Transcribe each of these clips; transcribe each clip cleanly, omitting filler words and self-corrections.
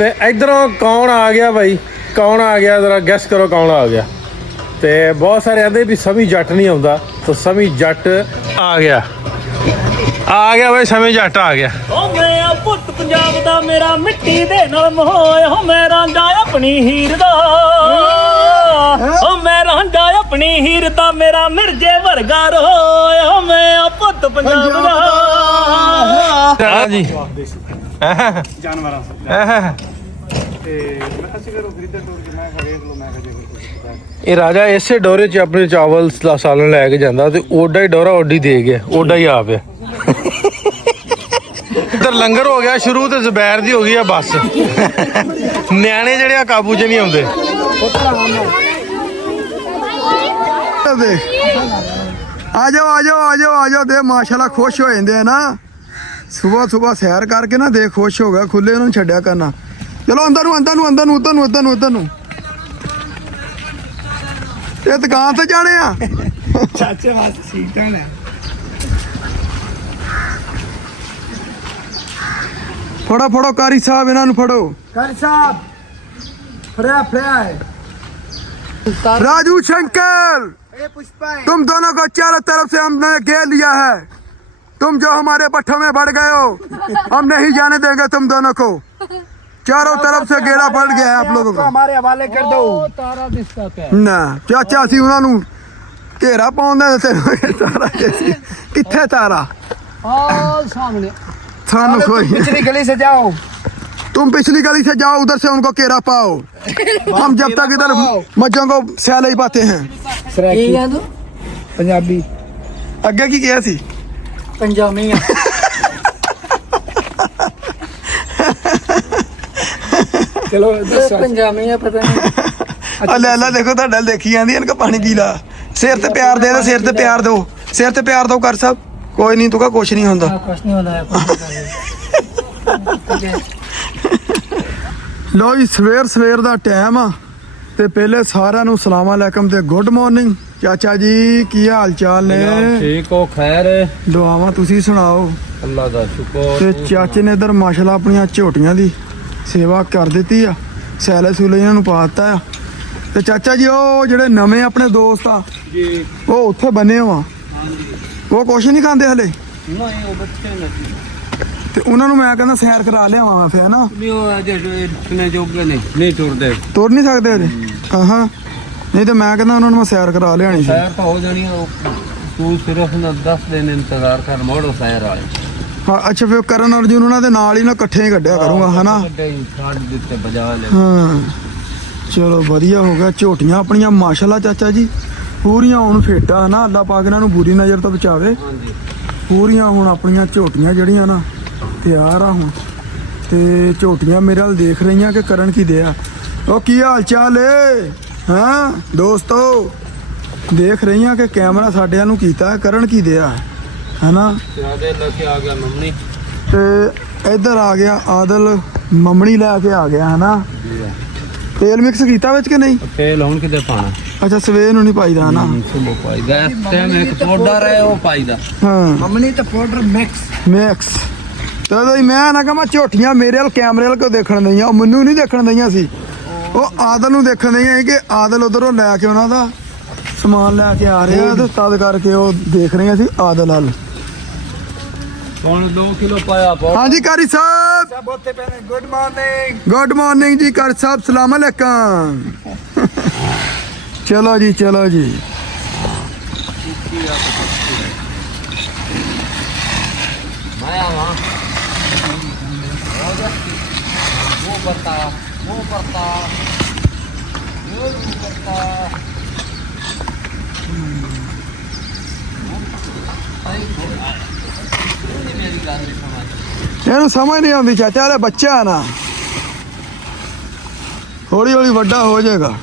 ਤੇ ਇਧਰੋਂ ਕੌਣ ਆ ਗਿਆ ਭਾਈ, ਕੌਣ ਆ ਗਿਆ ਜ਼ਰਾ ਗੈਸ ਕਰੋ ਕੌਣ ਆ ਗਿਆ। ਤੇ ਬਹੁਤ ਸਾਰੇ ਆਂਦੇ ਵੀ ਸਮੀ ਜੱਟ ਨਹੀਂ ਆਉਂਦਾ, ਤਾਂ ਸਮੀ ਜੱਟ ਆ ਗਿਆ ਭਾਈ, ਸਮੀ ਜੱਟ ਆ ਗਿਆ। ਓ ਮੈਂ ਆ ਪੁੱਤ ਪੰਜਾਬ ਦਾ, ਮੇਰਾ ਮਿੱਟੀ ਦੇ ਨਾਲ ਮੋਹ, ਓ ਮੈਂ ਰਾਂਝਾ ਆਪਣੀ ਹੀਰ ਦਾ, ਓ ਮੈਂ ਰਾਂਝਾ ਆਪਣੀ ਹੀਰ ਦਾ, ਮੇਰਾ ਮਿਰਜੇ ਵਰਗਾ ਰੋਏ, ਓ ਮੈਂ ਆ ਪੁੱਤ ਪੰਜਾਬ ਦਾ। ਜੀ ਜਾਨਵਰਾਂ ਤੇ ਮੈਂ ਅਸੀਂ ਕਰੋ ਖਰੀਦੇ ਟੋਰ ਕੇ ਮੈਂ ਵੇਖ ਲਓ, ਮੈਂ ਕਹੇ ਇਹ ਰਾਜਾ ਇਸੇ ਡੋਰੇ 'ਚ ਆਪਣੇ ਚਾਵਲ ਦਾ ਸਾਲਨ ਲੈ ਕੇ ਜਾਂਦਾ ਤੇ ਓਡਾ ਹੀ ਡੋਰਾ ਓਡੀ ਦੇ ਗਿਆ, ਓਡਾ ਹੀ ਆ ਪਿਆ। ਇੱਧਰ ਲੰਗਰ ਹੋ ਗਿਆ ਸ਼ੁਰੂ ਤੇ ਜ਼ਬੈਰ ਦੀ ਹੋ ਗਈ ਆ ਬਸ। ਨਿਆਣੇ ਜਿਹੜੇ ਆ ਕਾਬੂ 'ਚ ਨਹੀਂ ਆਉਂਦੇ। ਆ ਜਾਓ ਆ ਜਾਓ ਆ ਜਾਓ ਆ ਜਾਓ। ਦੇ ਮਾਸ਼ਾਅੱਲਾ ਖੁਸ਼ ਹੋ ਜਾਂਦੇ ਆ ਨਾ, ਸੁਬਹ ਸੁਬਹ ਸੈਰ ਕਰਕੇ ਨਾ ਦੇ ਖੁਸ਼ ਹੋ ਗਿਆ, ਖੁੱਲੇ ਨੂੰ ਛੱਡਿਆ ਕਰਨਾ। ਚਲੋ ਅੰਦਰ ਨੂੰ ਅੰਦਰ ਨੂੰ ਅੰਦਰ ਨੂੰ ਉੱਧਰ ਨੂੰ ਉੱਧਰ ਨੂੰ ਉੱਧਰ ਨੂੰ। ਇਹ ਦੁਕਾਨ ਤੇ ਜਾਣੇ ਆ ਚਾਚੇ ਵਾਸਤੇ ਸੀਟਾਂ ਨੇ। ਫੜੋ ਫੜੋ ਕਾਰੀ ਸਾਹਿਬ, ਇਹਨਾਂ ਨੂੰ ਫੜੋ। ਕਾਰੀ ਸਾਹਿਬ ਫੜਿਆ ਫੜਿਆ राजू शंकर, तुम दोनों को चारों तरफ से हमने घेर लिया है। तुम जो हमारे पट्ठों में बढ़ गए हो, हम नहीं जाने देंगे तुम दोनों को। चारों तरफ से घेरा पड़ गया है आप लोगों को। हमारे हवाले कर दो। ना चाचा सी उन्होंने घेरा पाਉਂਦੇ ਤੇ ਤਾਰਾ ਕਿੱਥੇ ਤਾਰਾ? सामने ਸਾਨੂੰ कोई पिछली गली से जाओ। तुम पिछली गली से जाओ, उधर से उनको घेरा पाओ। हम जब तक इधर मज्जों को सह नहीं पाते हैं। पंजाबी ਅੱਗੇ ਕੀ ਕਿਹਾ ਸੀ? पंजाबी चलो पंजाबी है पता नहीं। ਆ ਲੈ ਲੈ ਦੇਖੋ ਤੁਹਾਡਾ ਦੇਖੀ ਜਾਂਦੀ ਇਹਨਾਂ ਕੋ ਪਾਣੀ ਪੀ ਲਾ। ਸਿਰ ਤੇ ਪਿਆਰ ਦੇ ਦੇ, ਸਿਰ ਤੇ ਪਿਆਰ ਦਿਓ, ਸਿਰ ਤੇ ਪਿਆਰ ਦਿਓ ਕਰ ਸਾਹਿਬ। ਕੋਈ ਨਹੀਂ ਤੂੰ ਕਾ ਕੁਛ ਨਹੀਂ ਹੁੰਦਾ। कुछ नहीं होता है। ਲੋ ਜੀ ਸਵੇਰ ਦਾ ਟਾਈਮ ਆ ਤੇ ਪਹਿਲੇ ਸਾਰਿਆਂ ਨੂੰ ਸਲਾਮ ਅਲੈਕਮ ਤੇ ਗੁੱਡ ਮਾਰਨਿੰਗ। ਚਾਚਾ ਜੀ ਕੀ ਹਾਲ ਚਾਲ ਨੇ? ਠੀਕ ਹੋ, ਖੈਰ ਦੁਆਵਾਂ ਤੁਸੀਂ ਸੁਣਾਓ। ਅੱਲਾ ਦਾ ਸ਼ੁਕਰ। ਤੇ ਚਾਚੇ ਨੇ ਇਧਰ ਮਾਸ਼ਾਅੱਲਾ ਆਪਣੀਆਂ ਝੋਟੀਆਂ ਦੀ ਸੇਵਾ ਕਰ ਦਿੱਤੀ ਆ, ਸੈਲੇ ਸੂਲੇ ਇਹਨਾਂ ਨੂੰ ਪਾ ਦਿੱਤਾ ਆ। ਤੇ ਚਾਚਾ ਜੀ ਉਹ ਜਿਹੜੇ ਨਵੇਂ ਆਪਣੇ ਦੋਸਤ ਆ ਜੀ, ਉਹ ਉੱਥੇ ਬੰਨੇ ਹੋ ਆ, ਉਹ ਕੁਛ ਨਹੀਂ ਖਾਂਦੇ ਹਲੇ? ਨਹੀਂ ਉਹ ਬੱਚੇ ਨਹੀਂ, ਤੇ ਉਹਨਾਂ ਨੂੰ ਮੈਂ ਕਹਿੰਦਾ ਸੈਰ ਕਰਾ ਲਿਆਵਾਂ ਮੈਂ ਫਿਰ ਨਾ। ਨਹੀਂ ਉਹ ਅਜੇ ਇਤਨੇ ਜੋਗੇ ਨਹੀਂ ਤੁਰਦੇ, ਤੁਰ ਨਹੀਂ ਸਕਦੇ ਹਲੇ? ਹਾਂ ਨਹੀਂ ਤੇ ਮੈਂ ਕਹਿੰਦਾ ਉਹਨਾਂ ਨੂੰ ਮੈਂ ਸੈਰ ਕਰਾ ਲਿਆਣੀ ਸੀ। ਸੈਰ ਤਾਂ ਹੋ ਜਾਣੀ ਆ, ਤੂੰ ਸਿਰਫ ਨਾ 10 ਦਿਨ ਇੰਤਜ਼ਾਰ ਕਰ, ਮੋੜੋ ਸੈਰ ਵਾਲੇ। ਹਾਂ ਅੱਛਾ ਫਿਰ ਕਰਨ ਅਰਜੁਨ ਉਹਨਾਂ ਦੇ ਨਾਲ ਹੀ ਨਾ ਇਕੱਠੇ ਹੀ ਕੱਢਿਆ ਕਰੂੰਗਾ ਹਨਾ। ਛੱਡ ਦਿੱਤੇ ਬਜਾ ਲੈ। ਹਾਂ ਚਲੋ ਵਧੀਆ ਹੋ ਗਿਆ। ਝੋਟੀਆਂ ਆਪਣੀਆਂ ਮਾਸ਼ਾਅੱਲਾ ਚਾਚਾ ਜੀ ਪੂਰੀਆਂ ਹੁਣ ਫੇਟਾ ਨਾ, ਅੱਲਾ ਪਾਕ ਇਹਨਾਂ ਨੂੰ ਬੁਰੀ ਨਜ਼ਰ ਤੋਂ ਬਚਾਵੇ। ਹਾਂਜੀ ਪੂਰੀਆਂ ਹੁਣ ਆਪਣੀਆਂ ਝੋਟੀਆਂ ਜਿਹੜੀਆਂ ਨਾ ਤਿਆਰ ਆ ਹੁਣ। ਤੇ ਝੋਟੀਆਂ ਮੇਰੇ ਵੱਲ ਦੇਖ ਰਹੀਆਂ ਕਿ ਕਰਨ ਕੀ ਦਿਆ। ਉਹ ਕੀ ਹਾਲ ਚਾਲ ਏ? ਹਾਂ ਦੋਸਤੋ ਦੇਖ ਰਹੀਆਂ ਕਿ ਕੈਮਰਾ ਸਾਡੇ ਨੂੰ ਕੀਤਾ ਕਰਨ ਕੀ ਦਿਆ ਹੈਨਾ। ਜਿਆਦੇ ਲੱਗੇ ਆ ਗਿਆ ਮੰਮੀ ਤੇ ਇੱਧਰ ਆ ਗਿਆ ਆਦਲ, ਮੰਮਣੀ ਲੈ ਕੇ ਆ ਗਿਆ ਹਨਾ। ਤੇਲ ਮਿਕਸ ਕੀਤਾ ਵਿੱਚ ਕਿ ਨਹੀਂ? ਤੇਲ ਹੁਣ ਕਿਤੇ ਪਾਣਾ? ਅੱਛਾ ਸਵੇਰ ਨੂੰ ਨਹੀਂ ਪਾਈਦਾ ਹਨਾ। ਸੁਬਹ ਪਾਈਦਾ, ਇਸ ਟਾਈਮ ਇੱਕ ਪਾਊਡਰ ਹੈ ਉਹ ਪਾਈਦਾ। ਹਾਂ मम्मी तो पाउडर मिक्स ਮਿਕਸ। ਤੇ ਮੈਂ ਨਾ ਕਹਾਂ ਝੋਟੀਆਂ ਮੇਰੇ ਵੱਲ ਕੈਮਰੇ ਵੱਲ ਕਿਉਂ ਦੇਖਣ ਦਈਆਂ? ਉਹ ਮੈਨੂੰ ਨਹੀਂ ਦੇਖਣ ਦਈਆਂ ਸੀ, ਉਹ ਆਦਲ ਨੂੰ ਦੇਖਣ ਦਈਆਂ ਸੀ ਕਿ ਆਦਲ ਉਧਰੋਂ ਲੈ ਕੇ ਉਹਨਾਂ ਦਾ ਸਮਾਨ ਲੈ ਕੇ ਆ ਰਿਹਾ ਤੇ ਤਦ ਕਰਕੇ ਉਹ ਦੇਖ ਰਹੀਆਂ ਸੀ ਆਦਲ ਵੱਲ। ਹੁਣ 2 ਕਿਲੋ ਪਾਇਆ ਬਹੁਤ। ਹਾਂਜੀ ਕਾਰੀ ਸਾਹਿਬ सब बोलते पहले गुड मॉर्निंग। गुड मॉर्निंग जी कारी साहब, सलाम अलैकुम। चलो जी चलो जी। मैं वहाँ वो करता ਇਹਨੂੰ ਸਮਝ ਨਹੀਂ ਆਉਂਦੀ ਚਾਚਾ, ਇਹ ਬੱਚਾ ਨਾ ਹੌਲੀ ਹੌਲੀ ਵੱਡਾ ਹੋ ਜਾਏਗਾ।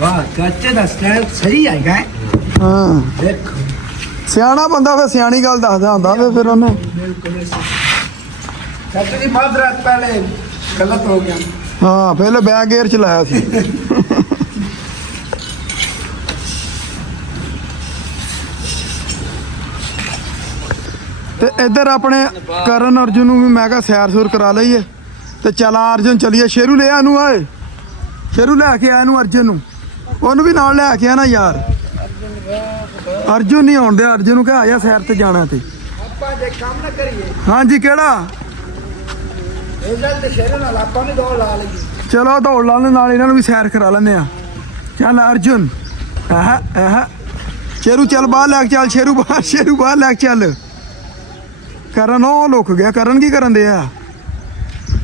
वाह चाचे दा स्टाइल सही आएगा। ਹਾਂ देखो ਸਿਆਣਾ ਬੰਦਾ ਫਿਰ ਸਿਆਣੀ ਗੱਲ ਦੱਸਦਾ ਹੁੰਦਾ ਵੇ ਫਿਰ ਉਹਨੇ। चाचा जी माजरत पहले गलत हो गया। ਹਾਂ ਪਹਿਲੇ ਬੈਕ ਗੇਅਰ ਚ ਲਾਇਆ ਸੀ। ਤੇ ਇੱਧਰ ਆਪਣੇ ਕਰਨ ਅਰਜੁਨ ਨੂੰ ਵੀ ਮੈਂ ਕਿਹਾ ਸੈਰ ਸੂਰ ਕਰਾ ਲਈਏ ਤੇ ਚੱਲ ਆ ਅਰਜੁਨ ਚਲੀਏ। ਸ਼ੇਰੂ ਲੈ ਆ ਇਹਨੂੰ, ਓਏ ਸ਼ੇਰੂ ਲੈ ਕੇ ਆ ਇਹਨੂੰ ਅਰਜੁਨ ਨੂੰ, ਉਹਨੂੰ ਵੀ ਨਾਲ ਲੈ ਕੇ ਆ ਨਾ ਯਾਰ। ਅਰਜੁਨ ਨਹੀਂ ਆਉਂਦੇ, ਅਰਜੁਨ ਨੂੰ ਕਹਿ ਆ ਜਾ ਸੈਰ ਤੇ ਜਾਣਾ ਤੇ। ਆਪਾਂ ਜੇ ਕੰਮ ਨਾ ਕਰੀਏ ਹਾਂਜੀ ਕਿਹੜਾ ਇਹਦਾ ਤੇ ਸ਼ਹਿਰ ਨਾਲ ਆਪਾਂ ਨੇ ਦੌੜ ਲਾ ਲਈ। ਚਲੋ ਦੌੜ ਲਾ ਨਾਲ ਇਹਨਾਂ ਨੂੰ ਵੀ ਸੈਰ ਕਰਾ ਲੈਂਦੇ ਆ। ਚੱਲ ਅਰਜੁਨ ਆਹ ਸ਼ੇਰੂ ਚੱਲ ਬਾਹਰ ਲੈ ਕੇ ਚੱਲ, ਸ਼ੇਰੂ ਬਾਹਰ ਲੈ ਕੇ ਚੱਲ। ਕਰਨ ਉਹ ਲੁਕ ਗਿਆ, ਕਰਨ ਕੀ ਕਰਨ ਦੇ ਆ?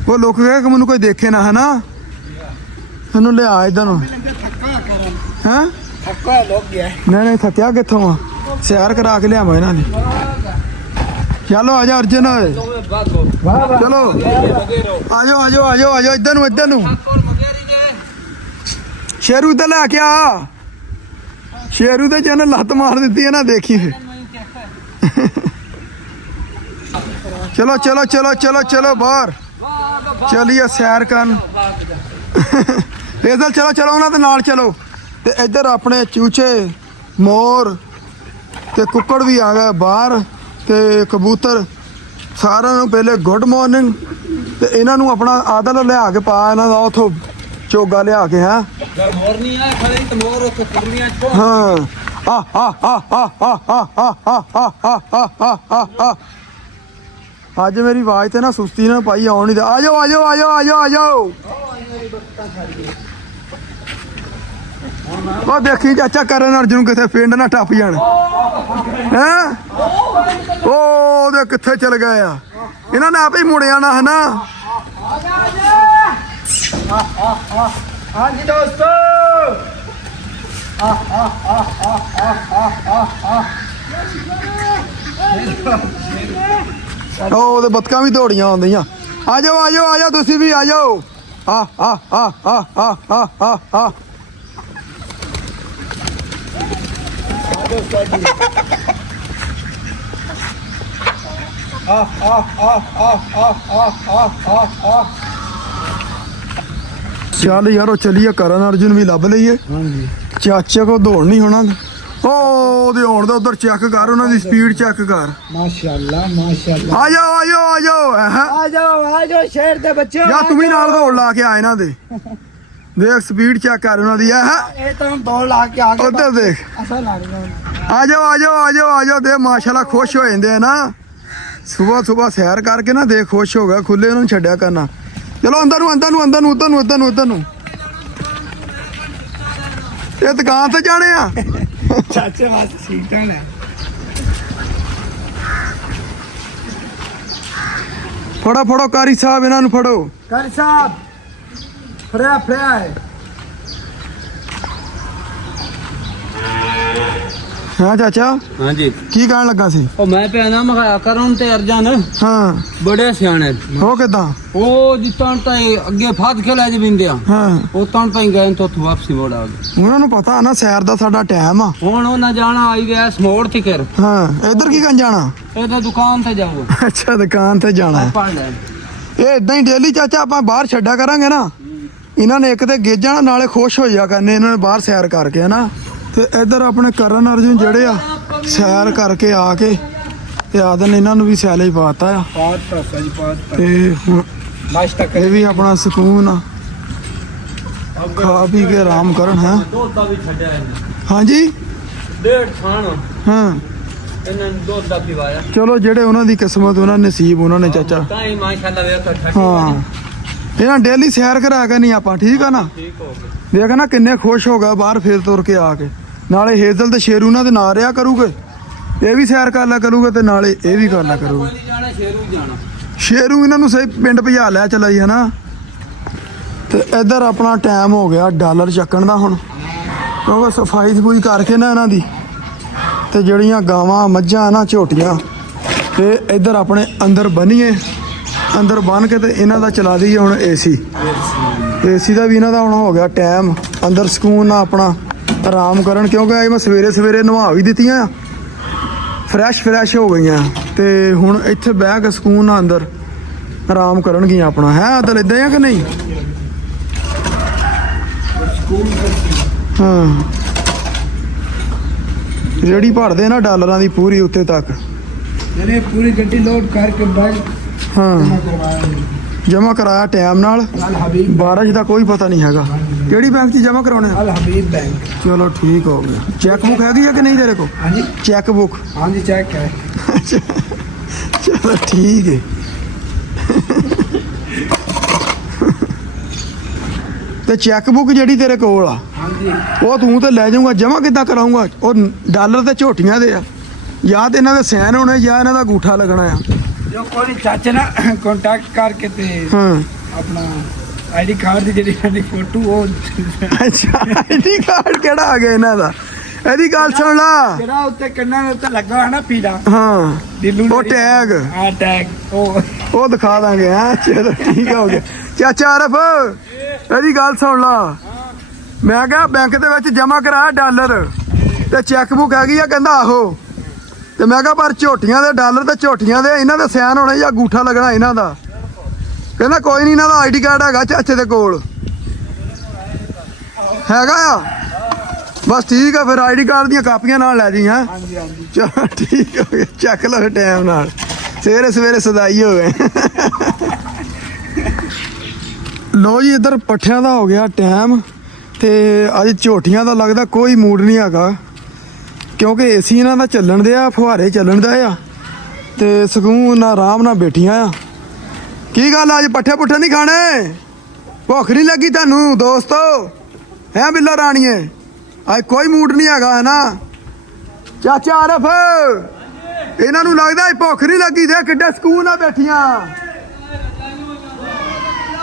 ਉਹ ਲੁਕ ਗਿਆ ਕਿ ਮੈਨੂੰ ਕੋਈ ਦੇਖੇ ਨਾ, ਹਨਾ? ਇਹਨੂੰ ਲਿਆ ਇੱਧਰ ਨੂੰ। ਹੈਂ ਥੱਕਾ ਲੋਕ ਗਿਆ। ਨਹੀਂ ਥੱਕਿਆ ਕਿੱਥੋਂ ਆ, ਸੈਰ ਕਰਾ ਕੇ ਲਿਆਵਾਂ ਇਹਨਾਂ ਨੇ। ਚਲੋ ਆ ਜਾ ਅਰਜੁਨ ਓਏ, ਚਲੋ ਆਜੋ ਇੱਧਰ ਨੂੰ ਸ਼ੇਰੂ ਇੱਧਰ ਲੈ ਕੇ ਆ। ਸ਼ੇਰੂ ਦੇ ਜਿਹਨੇ ਲੱਤ ਮਾਰ ਦਿੱਤੀ ਹੈ ਨਾ, ਦੇਖੀ ਚਲੋ ਬਾਹਰ ਚਲੀਏ ਸੈਰ ਕਰਨ। ਫੇਜ਼ਲ ਚਲੋ ਉਹਨਾਂ ਦੇ ਨਾਲ ਚਲੋ। ਤੇ ਇੱਧਰ ਆਪਣੇ ਚੂਚੇ ਮੋਰ ਤੇ ਕੁੱਕੜ ਵੀ ਆ ਗਏ ਬਾਹਰ ਤੇ ਕਬੂਤਰ। ਸਾਰਿਆਂ ਨੂੰ ਪਹਿਲੇ ਗੁੱਡ ਮਾਰਨਿੰਗ। ਤੇ ਇਹਨਾਂ ਨੂੰ ਆਪਣਾ ਆਦਲ ਲਿਆ ਕੇ ਪਾ ਇਹਨਾਂ ਦਾ ਉਥੋਂ ਚੋਗਾ ਲਿਆ ਕੇ। ਹੈ ਹਾਂ ਅੱਜ ਮੇਰੀ ਆਵਾਜ਼ ਤੇ ਨਾ ਸੁਸਤੀ ਨਾ ਪਾਈ ਆਉਣ ਨਹੀਂ ਦੇ। ਆਜੋ ਉਹ ਦੇਖੀ ਚਾਚਾ ਕਰਨ ਅਰਜੁਨ ਕਿਥੇ ਪਿੰਡ ਨਾ ਟੱਪ ਜਾਣ। ਹੈਂ ਉਹਦੇ ਕਿੱਥੇ ਚਲ ਗਏ ਆ? ਇਹਨਾਂ ਨੇ ਆਪੇ ਹੀ ਮੁੜ ਜਾਣਾ ਹੈ ਨਾ। ਹਾਂਜੀ ਦੋਸਤੋ ਉਹਦੇ ਬੱਤਕਾਂ ਵੀ ਦੌੜੀਆਂ ਆਉਂਦੀਆਂ। ਆਜੋ ਤੁਸੀਂ ਵੀ ਆਜੋ। ਚੱਲ ਯਾਰੋ ਚਲੀਏ, ਕਰਨ ਅਰਜੁਨ ਵੀ ਲੱਭ ਲਈਏ। ਚਾਚੇ ਕੋ ਦੌੜ ਨਹੀਂ ਹੋਣਾ। ਉਹਦੇ ਆਉਣ ਦਾ ਉਧਰ ਚੈੱਕ ਕਰ, ਉਹਨਾਂ ਦੀ ਸਪੀਡ ਚੈੱਕ ਕਰ। ਮਾਸ਼ਾਅੱਲਾ ਆਜੋ ਸ਼ਹਿਰ ਦੇ ਬੱਚੇ। ਯਾ ਤੂੰ ਵੀ ਨਾਲ ਦੌੜ ਲਾ ਕੇ ਆ ਇਹਨਾਂ ਦੇ। ਦੇਖ ਸਪੀਡ ਚੈੱਕ ਕਰ ਉਹਨਾਂ ਦੀ। ਇਹ ਤਾਂ ਦੌੜ ਲਾ ਕੇ ਆ ਗਏ। ਉਧਰ ਦੇਖ। ਅਸਾਂ ਲਾਣੀਆਂ। ਆਜੋ ਦੇ ਮਾਸ਼ਾਅੱਲਾ ਖੁਸ਼ ਹੋ ਜਾਂਦੇ ਆ ਨਾ। ਸੁਬਹ ਸੈਰ ਕਰਕੇ ਨਾ ਦੇਖ ਖੁਸ਼ ਹੋ ਗਿਆ। ਖੁੱਲੇ ਉਹਨਾਂ ਨੂੰ ਛੱਡਿਆ ਕਰਨਾ। ਚਲੋ ਅੰਦਰ ਨੂੰ। ਇਹ ਦੁਕਾਨ ਤੇ ਜਾਣੇ ਆ। ਚਾਚੇ ਵਾਸਤੇ ਸੀਟਾਂ ਲੈ। ਫੜੋ ਕਾਰੀ ਸਾਹਿਬ, ਇਹਨਾਂ ਨੂੰ ਫੜੋ। ਕਰ ਸਾਹਿਬ ਫੜਿਆ ਹੈ। ਹਾਂ ਚਾਚਾ ਹਾਂਜੀ ਕੀ ਕਹਿਣ ਲੱਗਾ ਸੀ? ਉਹ ਮੈਂ ਪਿਆ ਨਾ ਮਖਾਇਆ ਕਰਨ ਤੇ ਅਰਜਨ ਹਾਂ ਬੜੇ ਸਿਆਣੇ। ਉਹ ਕਿਦਾਂ? ਉਹ ਜਿੱਤਾਂ ਤਾਈ ਅੱਗੇ ਫਾਦ ਖੇਲਾ ਜ ਬਿੰਦੇ ਆ। ਹਾਂ ਉਹ ਤਾਂ ਤਾਈ ਗਏ ਤੋਂ ਵਾਪਸੀ ਮੋੜ ਆ ਗਏ। ਉਹਨਾਂ ਨੂੰ ਪਤਾ ਨਾ ਸੈਰ ਦਾ ਸਾਡਾ ਟਾਈਮ ਆ। ਹੁਣ ਉਹ ਨਾ ਜਾਣਾ ਆਈ ਗਿਆ ਸਮੋੜ ਤੇ ਕਰ। ਹਾਂ ਇੱਧਰ ਕੀ ਕਰਨ ਜਾਣਾ? ਇਹਦਾ ਦੁਕਾਨ ਤੇ ਜਾਓ। ਅੱਛਾ ਦੁਕਾਨ ਤੇ ਜਾਣਾ। ਪੜ ਲੈ ਇਹ ਇਦਾਂ ਹੀ ਡੇਲੀ ਚਾਚਾ ਆਪਾਂ ਬਾਹਰ ਛੱਡਿਆ ਕਰਾਂਗੇ ਨਾ। ਇਹਨਾਂ ਨੇ ਇੱਕ ਤੇ ਗੇਜਾਂ ਨਾਲੇ ਖੁਸ਼ ਹੋ ਜਾ ਕਰਨੇ ਇਹਨਾਂ ਨੇ ਬਾਹਰ ਸੈਰ ਕਰਕੇ ਹਨਾ। ਤੇ ਇੱਧਰ ਆਪਣੇ ਕਰਨ ਅਰਜੁਨ ਜਿਹੜੇ ਆ ਸੈਰ ਕਰਕੇ ਆ ਕੇ ਤੇ ਆਦਨ ਇਹਨਾਂ ਨੂੰ ਵੀ ਸੈਲੇ ਹੀ ਪਾਤਾ ਆ। ਤੇ ਹੁਣ ਇਹ ਵੀ ਆਪਣਾ ਸਕੂਨ ਆ, ਖਾ ਪੀ ਕੇ ਆਰਾਮ ਕਰਨ। ਹੈ ਦੁੱਧ ਦਾ ਵੀ ਛੱਡਿਆ ਇਹਨੇ। ਹਾਂਜੀ 1.5 ਥਾਣ ਹਾਂ ਇਹਨਾਂ ਨੂੰ ਦੁੱਧ ਦਾ ਪਿਵਾਇਆ। ਚਲੋ ਜਿਹੜੇ ਉਹਨਾਂ ਦੀ ਕਿਸਮਤ, ਉਹਨਾਂ ਨਸੀਬ ਉਹਨਾਂ ਨੇ ਚਾਚਾ। ਤਾਂ ਹੀ ਮਾਸ਼ਾਅੱਲਾ ਵੇਖ ਠੱਠੀ। ਹਾਂ ਇਹਨਾਂ ਡੇਲੀ ਸੈਰ ਕਰਾ ਕੇ ਨਹੀਂ ਆਪਾਂ, ਠੀਕ ਆ ਨਾ? ਠੀਕ ਹੋ ਗਿਆ। ਦੇਖ ਨਾ ਕਿੰਨੇ ਖੁਸ਼ ਹੋ ਗਏ ਬਾਹਰ ਫੇਰ ਤੁਰ ਕੇ ਆ ਕੇ। ਨਾਲੇ ਹੇਜ਼ਲ ਤੇ ਸ਼ੇਰੂ ਨਾਲ ਦੇ ਨਾਲ ਰਿਹਾ ਕਰੂਗੇ, ਇਹ ਵੀ ਸੈਰ ਕਰ ਲਿਆ ਕਰੂਗੇ ਤੇ ਨਾਲੇ ਇਹ ਵੀ ਕਰ ਲਿਆ ਕਰੂਗੇ। ਕੋਈ ਨਹੀਂ ਜਾਣਾ ਸ਼ੇਰੂ ਜਾਣਾ। ਸ਼ੇਰੂ ਇਹਨਾਂ ਨੂੰ ਸਹੀ ਪਿੰਡ ਭਜਾ ਲਿਆ ਚਲਾ ਜੀ ਹਨਾ। ਤੇ ਇੱਧਰ ਆਪਣਾ ਟਾਈਮ ਹੋ ਗਿਆ ਡਾਲਰ ਚੱਕਣ ਦਾ ਹੁਣ, ਕਿਉਂਕਿ ਸਫਾਈ ਸਫੂਈ ਕਰਕੇ ਨਾ ਇਹਨਾਂ ਦੀ ਤੇ ਜਿਹੜੀਆਂ ਗਾਵਾਂ ਮੱਝਾਂ ਨਾ ਝੋਟੀਆਂ ਤੇ ਇੱਧਰ ਆਪਣੇ ਅੰਦਰ ਬੰਨੀਏ। ਅੰਦਰ ਬੰਨ ਕੇ ਤੇ ਇਹਨਾਂ ਦਾ ਚਲਾ ਦਈਏ ਹੁਣ ਏਸੀ ਦਾ ਵੀ ਇਹਨਾਂ ਦਾ ਹੁਣ ਹੋ ਗਿਆ ਟਾਈਮ। ਅੰਦਰ ਸਕੂਨ ਨਾਲ ਆਪਣਾ ਆਰਾਮ ਕਰਨ, ਕਿਉਂਕਿ ਅੱਜ ਮੈਂ ਸਵੇਰੇ ਨਵਾ ਵੀ ਦਿੱਤੀਆਂ, ਫਰੈਸ਼ ਹੋ ਗਈਆਂ। ਤੇ ਹੁਣ ਇੱਥੇ ਬਹਿ ਕੇ ਸਕੂਨ ਨਾਲ ਅੰਦਰ ਆਰਾਮ ਕਰਨਗੀਆਂ ਆਪਣਾ। ਹੈ ਅਦਲ ਇਦਾਂ ਆ ਕਿ ਨਹੀਂ? ਹਾਂ ਰੇੜੀ ਭਰਦੇ ਨਾ ਡਾਲਰਾਂ ਦੀ ਪੂਰੀ ਉੱਤੇ ਤੱਕ। मैंने पूरी गड्डी लोड करके बैग ਹਾਂ जमा करवाया ਜਮਾ ਕਰਾਇਆ ਟਾਈਮ ਨਾਲ अल हबीब ਬਾਰਿਸ਼ ਦਾ ਕੋਈ ਪਤਾ ਨਹੀਂ ਹੈਗਾ ਕਿਹੜੀ ਬੈਂਕ 'ਚ ਜਮਾ ਕਰਾਉਣੇ ਆ? अल हबीब बैंक। ਚਲੋ ਠੀਕ ਹੋ ਗਿਆ ਚੈੱਕ ਬੁੱਕ ਹੈਗੀ ਆ ਕਿ ਨਹੀਂ ਤੇਰੇ ਕੋਲ हाँ जी ਚੈੱਕ ਬੁੱਕ हाँ जी चेक है। ਚਲੋ ਠੀਕ ਹੈ ਤੇ ਚੈੱਕ ਬੁੱਕ ਜਿਹੜੀ ਤੇਰੇ ਕੋਲ ਆ हाँ जी ਉਹ ਤੂੰ ਤੇ ਲੈ ਜਾਊਗਾ ਜਮਾ ਕਿੱਦਾਂ ਕਰਾਊਗਾ ਉਹ ਡਾਲਰ ਤੇ ਝੋਟੀਆਂ ਦੇ ਆ ਜਾਂ ਤੇ ਇਹਨਾਂ ਦੇ ਸਾਈਨ ਹੋਣੇ ਜਾਂ ਇਹਨਾਂ ਦਾ ਅੰਗੂਠਾ ਲੱਗਣਾ ਆ जो कोई चाचे ना कांटेक्ट करके ते ਹਾਂ अपना आईडी कार्ड ਦੀ ਜਿਹੜੀ ਸਾਡੀ ਫੋਟੋ ਉਹ ਅੱਛਾ ਆਈਡੀ ਕਾਰਡ ਕਿਹੜਾ ਆ ਗਿਆ ਇਹਨਾਂ ਦਾ ਇਹਦੀ ਗੱਲ ਸੁਣ ਲਾ ਜਿਹੜਾ ਉੱਤੇ ਕੰਨਾਂ ਦੇ ਉੱਤੇ ਲੱਗਾ ਹੈ ਨਾ ਪੀਲਾ ਹਾਂ ਦਿਲੂ ਉਹ ਟੈਗ ਹਾਂ ਟੈਗ ਉਹ ਦਿਖਾ ਦਾਂਗੇ ਹਾਂ ਚਲੋ ਠੀਕ ਹੋ ਗਿਆ ਚਾਚਾ ਆਰਫ ਇਹਦੀ ਗੱਲ ਸੁਣ ਲਾ ਮੈਂ ਕਿਹਾ ਬੈਂਕ ਦੇ ਵਿੱਚ ਜਮਾ ਕਰਾਇਆ ਡਾਲਰ ਤੇ ਚੈੱਕ ਬੁੱਕ ਹੈਗੀ ਆ ਕਹਿੰਦਾ ਆਹੋ ਤੇ ਮੈਂ ਕਿਹਾ ਪਰ ਝੋਟੀਆਂ ਦੇ ਡਾਲਰ ਤੇ ਝੋਟੀਆਂ ਦੇ ਇਹਨਾਂ ਦੇ ਸਾਈਨ ਹੋਣੇ ਜਾਂ ਅੰਗੂਠਾ ਲੱਗਣਾ ਇਹਨਾਂ ਦਾ ਕਹਿੰਦਾ ਕੋਈ ਨਹੀਂ ਇਹਨਾਂ ਦਾ ਆਈਡੀ ਕਾਰਡ ਹੈਗਾ ਚਾਚੇ ਦੇ ਕੋਲ ਹੈਗਾ ਆ ਬਸ ਠੀਕ ਆ ਫਿਰ ਆਈਡੀ ਕਾਰਡ ਦੀਆਂ ਕਾਪੀਆਂ ਨਾਲ ਲੈ ਜੀ ਹਾਂ ਹਾਂਜੀ ਹਾਂਜੀ ਚਲੋ ਠੀਕ ਹੋ ਗਿਆ ਚੱਕ ਲਓ ਟਾਈਮ ਨਾਲ ਸਵੇਰੇ ਸਵੇਰੇ ਸਦਾਈ ਹੋ ਗਏ ਲੋ ਜੀ ਇੱਧਰ ਪੱਠਿਆਂ ਦਾ ਹੋ ਗਿਆ ਟਾਈਮ ਤੇ ਅੱਜ ਝੋਟੀਆਂ ਦਾ ਲੱਗਦਾ ਕੋਈ ਮੂਡ ਨਹੀਂ ਹੈਗਾ ਕਿਉਂਕਿ ਏਸੀ ਇਹਨਾਂ ਦਾ ਚੱਲਣ ਦੇ ਆ ਫੁਹਾਰੇ ਚੱਲਣ ਦਾ ਆ ਤੇ ਸਕੂਨ ਨਾਲ ਆਰਾਮ ਨਾਲ ਬੈਠੀਆਂ ਆ ਕੀ ਗੱਲ ਅੱਜ ਪੱਠੇ ਪੁੱਠੇ ਨਹੀਂ ਖਾਣੇ ਭੁੱਖ ਨਹੀਂ ਲੱਗੀ ਤੁਹਾਨੂੰ ਦੋਸਤੋ ਹੈ ਬਿੱਲਾ ਰਾਣੀਏ ਅੱਜ ਕੋਈ ਮੂਡ ਨਹੀਂ ਹੈਗਾ ਹੈ ਨਾ ਚਾਚਾ ਆਰਫ ਇਹਨਾਂ ਨੂੰ ਲੱਗਦਾ ਇਹ ਭੁੱਖ ਨਹੀਂ ਲੱਗੀ ਦੇ ਕਿੱਡੇ ਸਕੂਨ ਨਾਲ ਬੈਠੀਆਂ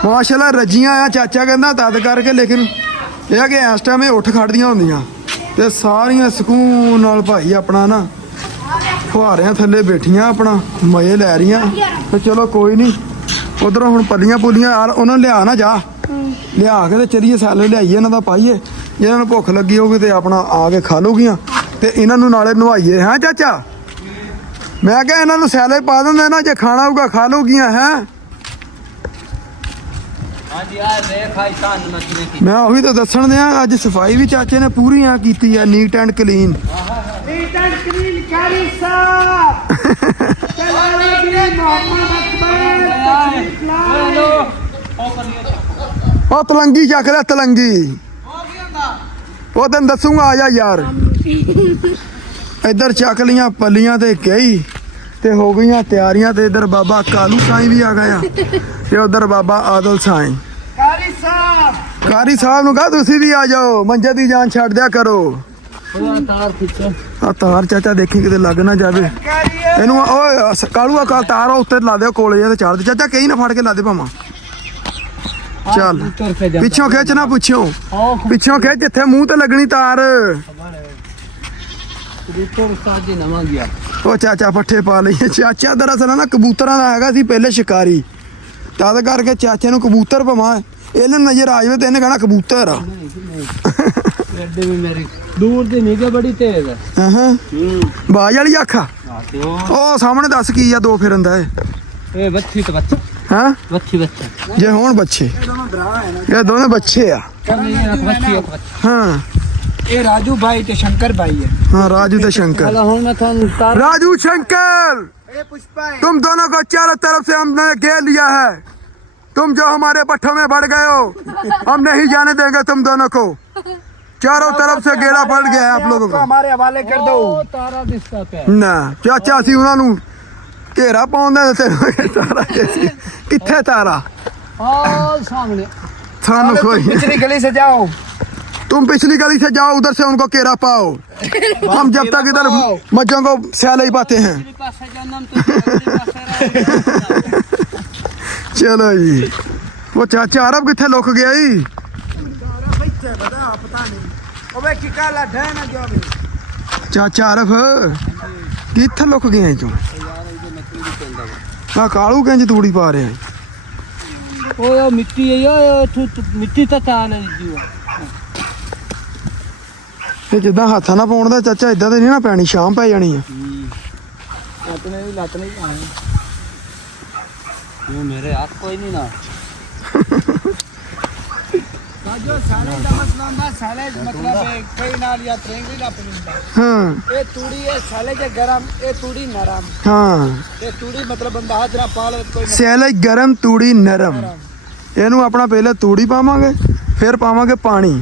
ਮਾਸ਼ਾਅੱਲਾ ਰੱਜੀਆਂ ਆ ਚਾਚਾ ਕਹਿੰਦਾ ਤਦ ਕਰਕੇ ਲੇਕਿਨ ਇਹ ਆ ਕਿ ਇਸ ਟਾਈਮ ਇਹ ਉੱਠ ਖੜਦੀਆਂ ਹੁੰਦੀਆਂ ਤੇ ਸਾਰੀਆਂ ਸਕੂਨ ਨਾਲ ਭਾਈ ਆਪਣਾ ਨਾ ਫੁਹਾਰਿਆਂ ਥੱਲੇ ਬੈਠੀਆਂ ਆਪਣਾ ਮਜ਼ੇ ਲੈ ਰਹੀਆਂ ਤੇ ਚਲੋ ਕੋਈ ਨਹੀਂ ਉਧਰੋਂ ਹੁਣ ਪੱਲੀਆਂ ਪੁੱਲੀਆਂ ਯਾਰ ਉਹਨਾਂ ਨੂੰ ਲਿਆ ਨਾ ਜਾ ਲਿਆ ਕੇ ਤੇ ਚਲੀਏ ਸਾਲੇ ਲਿਆਈਏ ਇਹਨਾਂ ਦਾ ਪਾਈਏ ਜੇ ਇਹਨਾਂ ਨੂੰ ਭੁੱਖ ਲੱਗੀ ਹੋਊਗੀ ਤੇ ਆਪਣਾ ਆ ਕੇ ਖਾ ਲੂਗੀਆਂ ਤੇ ਇਹਨਾਂ ਨੂੰ ਨਾਲੇ ਨਵਾਈਏ ਹੈਂ ਚਾਚਾ ਮੈਂ ਕਿਹਾ ਇਹਨਾਂ ਨੂੰ ਸੈਲੇ ਪਾ ਦਿੰਦੇ ਨਾ ਜੇ ਖਾਣਾ ਹੋਊਗਾ ਖਾ ਲੂਗੀਆਂ ਹੈ ਹਾਂਜੀ ਆ ਦੇਖ ਆਈ ਤਾਂ ਮੱਛੀ ਕੀ ਮੈਂ ਉਹੀ ਤਾਂ ਦੱਸਣ ਦਿਆਂ ਅੱਜ ਸਫਾਈ ਵੀ ਚਾਚੇ ਨੇ ਪੂਰੀ ਆ ਕੀਤੀ ਆ neat and clean neat and clean कारी साहब चलाने के मोहम्मद अकबर ਉਹ ਤਲੰਗੀ ਚੱਕ ਲੈ ਤਲੰਗੀ ਉਹ ਤੈਨੂੰ ਦੱਸੂਗਾ ਆ ਜਾ ਯਾਰ ਇੱਧਰ ਚੱਕ ਲੀਆਂ ਪੱਲੀਆਂ ਤੇ ਗਈ ਤੇ ਹੋ ਗਈਆਂ ਤਿਆਰੀਆਂ ਤੇ ਇੱਧਰ ਬਾਬਾ ਕਾਲੂ ਸਾਈਂ ਵੀ ਆ ਗਿਆ ਤੇ ਉਧਰ ਬਾਬਾ ਆਦਲ ਸਾਈਂ कारी साहब ਕਾਰੀ ਸਾਹਿਬ ਨੂੰ ਕਹਾ ਤੁਸੀਂ ਵੀ ਆ ਜਾਓ ਮੰਜੇ ਦੀ ਜਾਨ ਛੱਡ ਦਿਆ ਕਰੋ ਉਹ ਤਾਰ ਖਿੱਚ ਆ ਤਾਰ ਚਾਚਾ ਦੇਖੀ ਕਿਤੇ ਲੱਗ ਨਾ ਜਾਵੇ कारी ਇਹਨੂੰ ਓਏ ਕਾਲੂ ਆ ਤਾਰ ਉੱਤੇ ਲਾ ਦਿਓ ਕੋਲੇ ਜਾਂ ਤੇ ਚਾੜ ਦੇ ਚਾਚਾ ਕਈ ਨਾ ਫੜ ਕੇ ਲਾ ਦੇ ਭਾਵਾਂ ਚੱਲ ਉੱਤਰ ਕੇ ਜਾ ਪਿੱਛੋਂ ਖਿੱਚ ਨਾ ਪੁੱਛਿਓ ਆਹ ਪਿੱਛੋਂ ਖਿੱਚ ਜਿੱਥੇ ਮੂੰਹ ਤੇ ਲੱਗਣੀ ਤਾਰ ਉੱਤਰ ਸਾਜੀ ਨਵਾਂ ਗਿਆ ਉਹ ਚਾਚਾ ਪੱਠੇ ਪਾ ਲਈਏ ਚਾਚਾ ਦਰਅਸਲ ਨਾ ਕਬੂਤਰਾਂ ਦਾ ਹੈਗਾ ਸੀ ਪਹਿਲੇ ਸ਼ਿਕਾਰੀ ਤਦ ਕਰਕੇ ਚਾਚੇ ਨੂੰ ਕਬੂਤਰ ਭਵਾਂ ਇਹਨੂੰ ਨਜ਼ਰ ਆ ਜਾਵੇ ਤੇ ਇਹਨੇ ਕਹਣਾ ਕਬੂਤਰ ਆ ਐਡੇ ਵੀ ਮੇਰੀ ਦੂਰ ਦੀ ਨਿਗਾਹ ਬੜੀ ਤੇਜ਼ ਹੈ ਹਾਂ ਬਾਜ ਵਾਲੀ ਅੱਖ ਆ ਤੇ ਉਹ ਉਹ ਸਾਹਮਣੇ ਦੱਸ ਕੀ ਆ ਦੋ ਫਿਰਨ ਦਾ ਇਹ ਬੱਚੀ ਤੇ ਬੱਚਾ ਹਾਂ ਬੱਚੀ ਬੱਚਾ ਜੇ ਹੋਣ ਬੱਚੇ ਇਹ ਦੋਨੇ ਬੱਚੇ ਆ ਬੱਚੀ ਹਾਂ ये राजू भाई ते शंकर भाई है हाँ राजू तो शंकर ਚਲੋ ਹੁਣ ਮੈਂ ਤੁਹਾਨੂੰ ਤਾਰ राजू शंकर ये पुष्पा है तुम दोनों को चारों तरफ से हमने घेर लिया है तुम जो हमारे पट्टों में बढ़ गए हो हम नहीं जाने देंगे तुम दोनों को चारों तरफ से घेरा पड़ गया है आप लोगों तो को हमारे हवाले कर दो ਉਹ ਤਾਰਾ ਦਿਸਦਾ ਪਿਆ ਨਾ ਚਾਚਾ ਅਸੀਂ ਉਹਨਾਂ ਨੂੰ ਘੇਰਾ ਪਾਉਂਦੇ ਤੇ ਤਾਰਾ ਕਿੱਥੇ ਤਾਰਾ ਆ ਸਾਹਮਣੇ ਸਾਨੂੰ ਕੋਈ पिछली गली से जाओ तुम पिछली गली से जाओ उधर से उनको घेरा पाओ हम जब तक इधर मज्जों को सैल ही पाते हैं ਪਾਸੇ ਜਨਮ ਤੋਂ ਪਾਸੇ चलो जी वो चाचा अरब किथे लुक गया जी ओबे किका ला ना जो अभी चाचा अरब किथे लुक गया तू आ कालू कंज तूड़ी पा रहे हैं ਉਹ ਮਿੱਟੀ ਹੈ ਯਾ ਮਿੱਟੀ ਤਾਂ ਤਾਂ ਨਹੀਂ ਜੀਵਾ ਇਹ ਜਿੱਦਾਂ ਹੱਥਾਂ ਨਾਲ ਪਾਉਣ ਦਾ ਚਾਚਾ ਇਦਾਂ ਤੇ ਨਹੀਂ ਨਾ ਪੈਣੀ ਸ਼ਾਮ ਪੈ ਜਾਣੀ ਆ ਆਪਣੇ ਵੀ ਲੱਤ ਨਹੀਂ ਆਏ ਉਹ ਮੇਰੇ ਹੱਥ ਕੋਈ ਨਹੀਂ ਨਾ जो साले का मसला ना साले मतलब कई नाल या ट्रेंगली ना पड़ींदा ਹਾਂ ये तूड़ी है साले के गरम ये तूड़ी नरम ਹਾਂ ये तूड़ी मतलब बंदा हाथ ना पाल कोई ਸੈਲਜ ਗਰਮ ਤੂੜੀ ਨਰਮ ਇਹਨੂੰ ਆਪਣਾ ਪਹਿਲੇ ਤੂੜੀ ਪਾਵਾਂਗੇ ਫਿਰ ਪਾਵਾਂਗੇ ਪਾਣੀ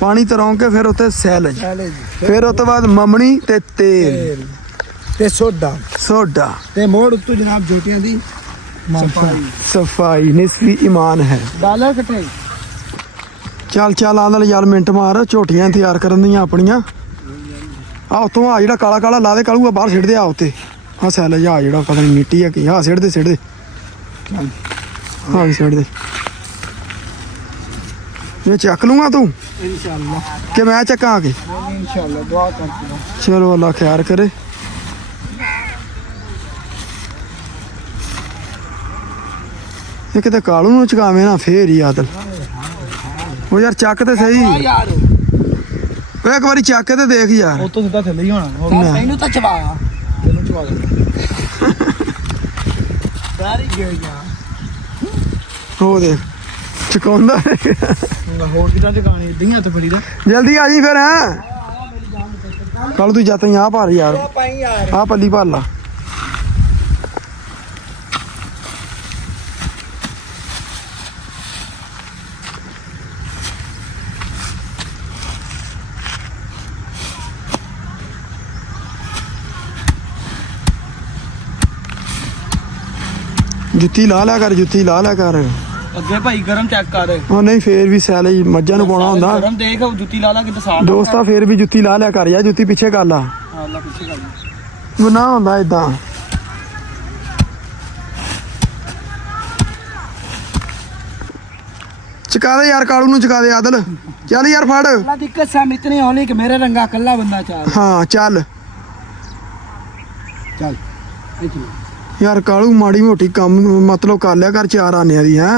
ਪਾਣੀ ਤਰੋਂ ਕੇ ਫਿਰ ਉੱਤੇ ਸੈਲਜ साले जी ਫਿਰ ਉਸ ਤੋਂ ਬਾਅਦ ਮਮਣੀ ਤੇ ਤੇਲ ते सोडा ਸੋਡਾ ते मोड़ उत्तू जनाब जोटियां दी सफाई ਸਫਾਈ ਨਿਸਫੀ ਈਮਾਨ ਹੈ डॉलर कटे ਚੱਲ ਚੱਲ ਆਂਦਲ ਯਾਰ ਮਿੰਟ ਮਾਰ ਝੋਟੀਆਂ ਤਿਆਰ ਕਰਨ ਦੀਆਂ ਆਪਣੀਆਂ ਆ ਉਤੋਂ ਆ ਜਿਹੜਾ ਕਾਲਾ ਕਾਲਾ ਲਾ ਦੇ ਕਾਲੂਆ ਬਾਹਰ ਸਿੱਟ ਦੇ ਆ ਉੱਤੇ ਆ ਸੈਲਜ ਆ ਜਿਹੜਾ ਪਤਾ ਨਹੀਂ ਮਿੱਟੀ ਆ ਕੀ ਆ ਸਿੱਟ ਦੇ ਹਾਂ ਵੀ ਸਿੱਟ ਦੇ ਇਹ ਚੱਕ ਲੂੰਗਾ ਤੂੰ इंशाल्लाह ਕਿ ਮੈਂ ਚੱਕਾਂ ਆ ਕੇ इंशाल्लाह दुआ करते हैं ਚਲੋ ਅੱਲਾ ਖੈਰ ਕਰੇ ਇਹ ਕਿਤੇ ਕਾਲੂ ਨੂੰ ਚਕਾਵੇਂ ਨਾ ਫੇਰ ਹੀ ਆਦਲ ਉਹ ਯਾਰ ਚੱਕ ਤੇ ਸਹੀ यार ਉਹ ਇੱਕ ਵਾਰੀ ਚੱਕ ਕੇ ਤੇ ਦੇਖ ਯਾਰ तो सीधा थल्ले ही होना मैनू तो चबा तेनू चबा दे सारी गया ਉਹ ਦੇਖ ਚਕਾਉਂਦਾ होर किदा चकानी इदां तो फड़ी दा ਜਲਦੀ ਆ ਜੀ ਫਿਰ ਹੈਂ ਕੱਲ ਤੂੰ ਜਾਤਾਂ ਆ ਭਰ ਯਾਰ पाई यार ਆ ਪੱਲੀ ਭਰ ਲਾ ਜੁੱਤੀ ਲਾ ਲਿਆ ਕਰ ਜੁੱਤੀ ਲਾ ਲਿਆ ਕਰ ਅੱਗੇ ਭਾਈ ਗਰਮ ਚੈੱਕ ਕਰ ਉਹ ਨਹੀਂ ਫੇਰ ਵੀ ਸੈਲਜ ਮੱਝਾਂ ਨੂੰ ਪਾਉਣਾ ਹੁੰਦਾ ਗਰਮ ਦੇਖ ਜੁੱਤੀ ਲਾ ਲਾ ਕਿਤੇ ਸਾਫ ਦੋਸਤਾ ਫੇਰ ਵੀ ਜੁੱਤੀ ਲਾ ਲਿਆ ਕਰ ਯਾਰ ਜੁੱਤੀ ਪਿੱਛੇ ਕਰ ਲਾ ਹਾਂ ਲਾ ਪਿੱਛੇ ਕਰ ਗੁਨਾਹ ਹੁੰਦਾ ਇਦਾਂ ਚਕਾ ਦੇ ਯਾਰ ਕਾਲੂ ਨੂੰ ਚਕਾ ਦੇ ਆਦਲ ਚੱਲ ਯਾਰ ਫੜ अल्लाह दी कसम इतनी होनी कि मेरे रंगा कल्ला बंदा चाह ਹਾਂ ਚੱਲ चल ਯਾਰ ਕਾਲੂ ਮਾੜੀ ਮੋਟੀ ਕੰਮ ਮਤਲਬ ਕਰ ਲਿਆ ਕਰ ਚਾਰ ਆਨਿਆਂ ਦੀ ਹੈ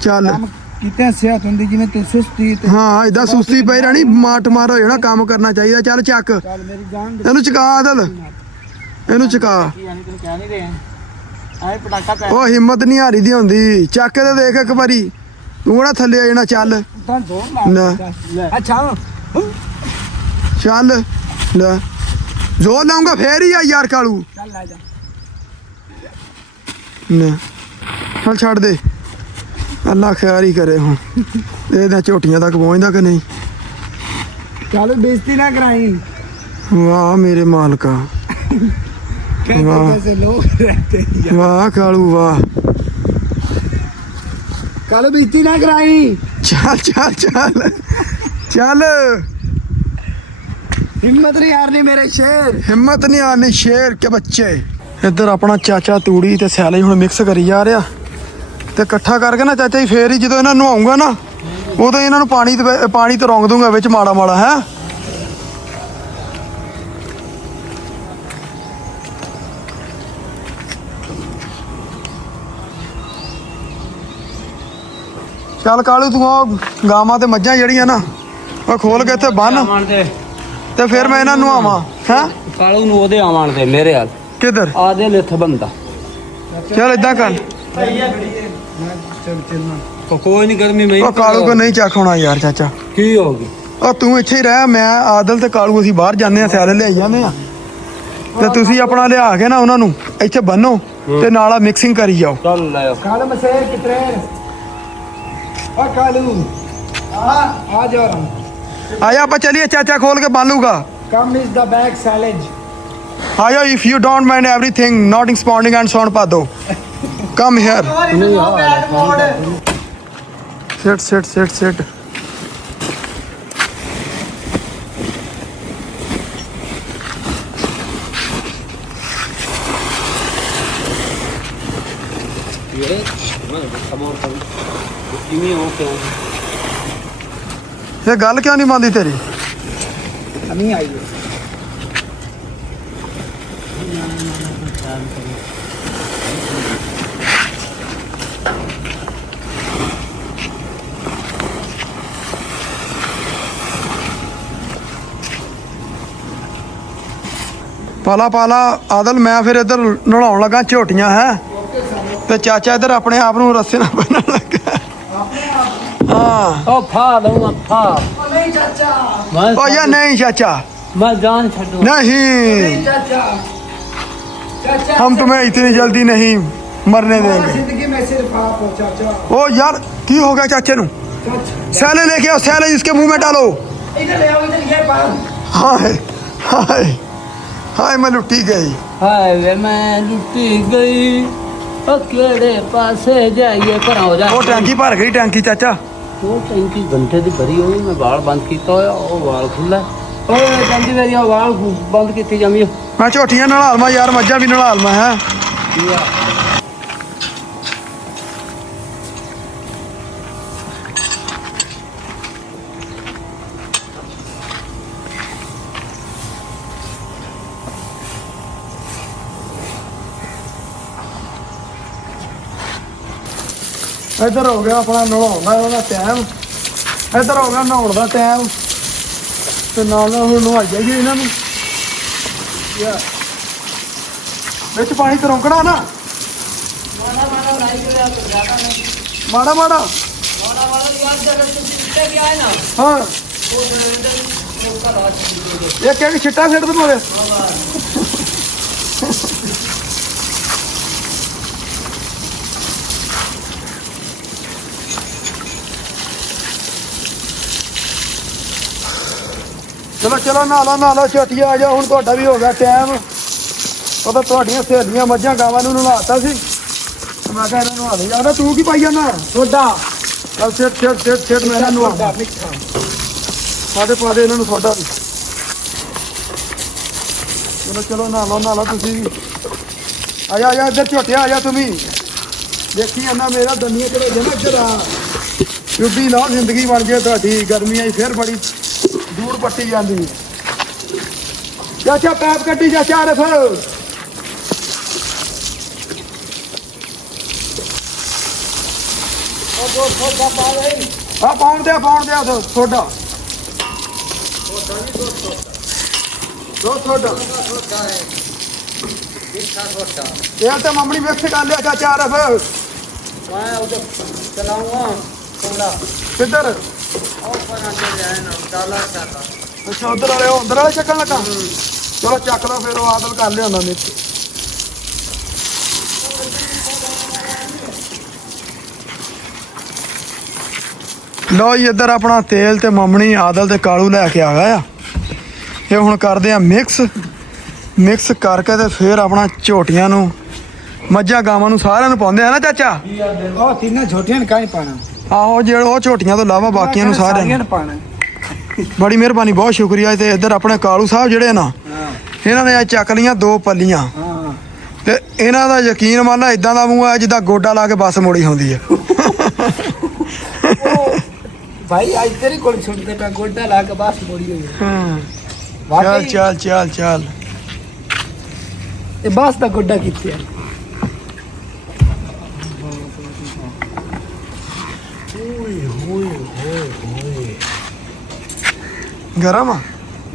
ਚੱਲ ਕੰਮ ਕਿਤੇ ਸਿਹਤ ਹੁੰਦੀ ਜਿਵੇਂ ਤੂੰ ਸੁਸਤੀ ਤੇ ਹਾਂ ਇਦਾਂ ਸੁਸਤੀ ਪਈ ਰਹਿਣੀ ਮਾਟ ਮਾਰ ਹੋ ਜਾਣਾ ਕੰਮ ਕਰਨਾ ਚਾਹੀਦਾ ਚੱਲ ਚੱਕ ਚੱਲ ਮੇਰੀ ਜਾਨ ਇਹਨੂੰ ਚਕਾ ਆਦਲ ਇਹਨੂੰ ਚਕਾ ਯਾਨੀ ਤੈਨੂੰ ਕਹਿ ਨਹੀਂ ਰਿਹਾ ਆਏ ਪਟਾਕਾ ਪੈ ਉਹ ਹਿੰਮਤ ਨਹੀਂ ਹਾਰੀ ਦੀ ਹੁੰਦੀ ਚੱਕ ਕੇ ਤੇ ਦੇਖ ਇੱਕ ਵਾਰੀ ਤੂੰ ਕਿਹੜਾ ਥੱਲੇ ਆ ਜਾਣਾ ਚੱਲ ਤਾਂ ਦੋ ਨਾ। ਲੈ ਅੱਛਾ ਚੱਲ ਲੈ ਜ਼ੋਰ ਲਾਉਂਗਾ ਫੇਰ ਹੀ ਆ ਯਾਰ ਕਾਲੂ ਚੱਲ ਲੈ ਜਾ ਨਾ ਚੱਲ ਛੱਡ ਦੇ ਅੱਲਾ ਖੈਰ ਹੀ ਕਰੇ ਹੁਣ ਇਹਦਾ ਝੋਟੀਆਂ ਤੱਕ ਪਹੁੰਚਦਾ ਕਿ ਨਹੀਂ ਚੱਲ ਬੇਇੱਜ਼ਤੀ ਨਾ ਕਰਾਈ ਵਾਹ ਮੇਰੇ ਮਾਲਕਾ कैसे वाह। कैसे लोग रहते हैं ਵਾਹ ਕਾਲੂ ਵਾਹ कल बेइज्जती ना कराई ਚੱਲ ਚੱਲ ਚੱਲ ਚੱਲ हिम्मत नहीं हारनी मेरे शेर ਹਿੰਮਤ ਨਹੀਂ ਆਣੀ ਸ਼ੇਰ ਕੇ ਬੱਚੇ ਇੱਧਰ ਆਪਣਾ ਚਾਚਾ ਤੂੜੀ ਤੇ ਸੈਲਜ ਹੁਣ ਮਿਕਸ ਕਰੀ ਜਾ ਰਿਹਾ ਤੇ ਇਕੱਠਾ ਕਰਕੇ ਨਾ ਚਾਚਾ ਜੀ ਫੇਰ ਹੀ ਜਦੋਂ ਇਹਨਾਂ ਨੂੰ ਆਉਂਗਾ ਨਾ ਉਦੋਂ ਇਹਨਾਂ ਨੂੰ ਪਾਣੀ ਤੇ ਰੋਂਗ ਦੂੰਗਾ ਵਿੱਚ ਮਾੜਾ ਮਾੜਾ ਹੈ ਚੱਲ ਕਾਲੂ ਤੂੰ ਉਹ ਗਾਵਾਂ ਤੇ ਮੱਝਾਂ ਜਿਹੜੀਆਂ ਨਾ ਉਹ ਖੋਲ ਕੇ ਇੱਥੇ ਬੰਨ ਆਵਣ ਦੇ ਤੇ ਫਿਰ ਮੈਂ ਇਹਨਾਂ ਨੂੰ ਆਵਾਂ ਹੈਂ ਕਾਲੂ ਨੂੰ ਉਹਦੇ ਆਵਣ ਦੇ ਮੇਰੇ ਹਾਲ ਕਿੱਧਰ ਆਦੇ ਲਿਥ ਬੰਦਾ ਚੱਲ ਏਦਾਂ ਕਰ चल चलना ਕੋਈ ਨਹੀਂ ਗਰਮੀ ਮੈਂ ਉਹ ਕਾਲੂ ਕੋ ਨਹੀਂ ਚੱਕ ਹੋਣਾ ਯਾਰ ਚਾਚਾ ਕੀ ਹੋ ਗਈ ਉਹ ਤੂੰ ਇੱਥੇ ਹੀ ਰਹਿ ਮੈਂ ਆਦਲ ਤੇ ਕਾਲੂ ਅਸੀਂ ਬਾਹਰ ਜਾਂਦੇ ਆ ਸੈਲ ਲਿਆਈ ਜਾਂਦੇ ਆ ਤੇ ਤੁਸੀਂ ਆਪਣਾ ਲਿਆ ਕੇ ਨਾ ਉਹਨਾਂ ਨੂੰ ਇੱਥੇ ਬੰਨੋ ਤੇ ਨਾਲ ਆ ਮਿਕਸਿੰਗ ਕਰੀ ਜਾਓ ਚੱਲ ਲੈ ਆਓ। कालू मसेर कितने ओ कालू आ जा रहा हूं ਆਇਆ ਆਪਾਂ ਚਲੀਏ ਚਾਚਾ ਖੋਲ ਕੇ ਬੰਨ ਲੂਗਾ कम इज द बैग सैलेज ਆਇਆ if you don't mind everything not expounding and सॉन पादो कम हियर सिट ਕਿਵੇਂ ਹੋ ਕਿਉਂ ये गल क्यों नहीं मानती तेरी नहीं आई है ਪਾਲਾ ਪਾਲਾ ਆਦਲ ਮੈਂ ਫਿਰ ਇੱਧਰ ਨਲਾਉਣ ਲੱਗਾ ਝੋਟੀਆਂ ਹੈ ਤੇ ਚਾਚਾ ਇੱਧਰ ਆਪਣੇ ਆਪ ਨੂੰ ਰੱਸੇ ਨਾਲ ਬੰਨਣ ਲੱਗਾ हाँ ओ फा दूंगा फा नहीं चाचा मैं ओ या नहीं चाचा मैं जान छूंगा नहीं चाचा चाचा हम तुम्हें इतनी जल्दी नहीं मरने देंगे जिंदगी में सिर्फ आप हो चाचा ओ यार की हो गया चाचे नु सैले लेके आओ सैले इसके मुंह में डालो इधर ले आओ इधर ये पान हाय हाय हाय मैं लुटी गई हाय वे मैं लुटी गई ओ केड़े पासे जाइए पर हो जा वो टैंकी भर गई टैंकी चाचा वो टैंकी घंटे दी भरी होई मैं वाल बंद कीता होया ओ वाल खुला ओ टैंकी मेरी वाल बंद कीती जामी मैं झोटियां नलालमा यार मज्जा भी नलालमा है इधर हो गया अपना नहाउण का टाइम इधर हो गया नहाउण का टाइम ते नाल नाल हुण नहाई जाइए इन्हां नूं विच पानी तरौंकड़ा ना माड़ा माड़ा हाँ ये क्या छिट्टा सेट दे मोरे चलो चलो नहा लो छोटिया आ जाओ हुण तुहाडा भी हो गया टाइम पता तुहाडियां सहेलियां मੱਝਾਂ गावां ਨੂੰ नहाता सी मैं कहा इन्हां नहा लिया तू की पाई जाना सोडा चल सेट मैं नहा पादे इन्हां नूं सोडा भी चलो चलो नहा लो तुसीं भी आ जा इधर झोटिया आ जा तुम भी देखी जाना मेरा दनिया चलो जना इधर आ चुब्बी लाओ जिंदगी बन जाए तुहाडी गर्मियां फिर बड़ी दूर पट्टी जाती चाचा पैप कट्टी चाचा रफ पाउन दे सोडा ये तो मम्मी मिक्स कर लिया चाचा रफ किधर अच्छा उधर वाले चक्कर लगा चलो चक लो फिर आदल कर लिया उन्होंने लो जी इधर अपना तेल ते ममनी आदल ते कालू लैके आ गया ये हुण करदे आ मिक्स करके ते फिर अपना झोटियां नूं मੱਝਾਂ गावां नूं सारिਆਂ नूं पाउंदे आ ना चाचा ओ तीन झोटियां ने काई पाना आहो जेड़े वो झोटियां तो इलावा बाकियां नूं सारिਆਂ नूं पाना बड़ी मेहरबानी बहुत शुक्रिया ते इधर अपने कालू साहब ਜਿਹੜੇ ਨਾ ਇਹਨਾਂ ਨੇ ਚੱਕ ਲੀਆਂ 2 ਪੱਲੀਆਂ ਤੇ ਇਹਨਾਂ ਦਾ ਯਕੀਨ ਮੰਨ ਲਾ ਇਦਾਂ ਦਾ ਮੂੰਹ ਆ ਜਿੱਦਾਂ ਗੋਡਾ ਲਾ ਕੇ ਬੱਸ ਮੋੜੀ ਹੁੰਦੀ ਹੈ भाई आज तेरी कोल सुनते पे गोड्डा ला के बस मोड़ी हुई चल ये बस दा गोड्डा किथे है गरम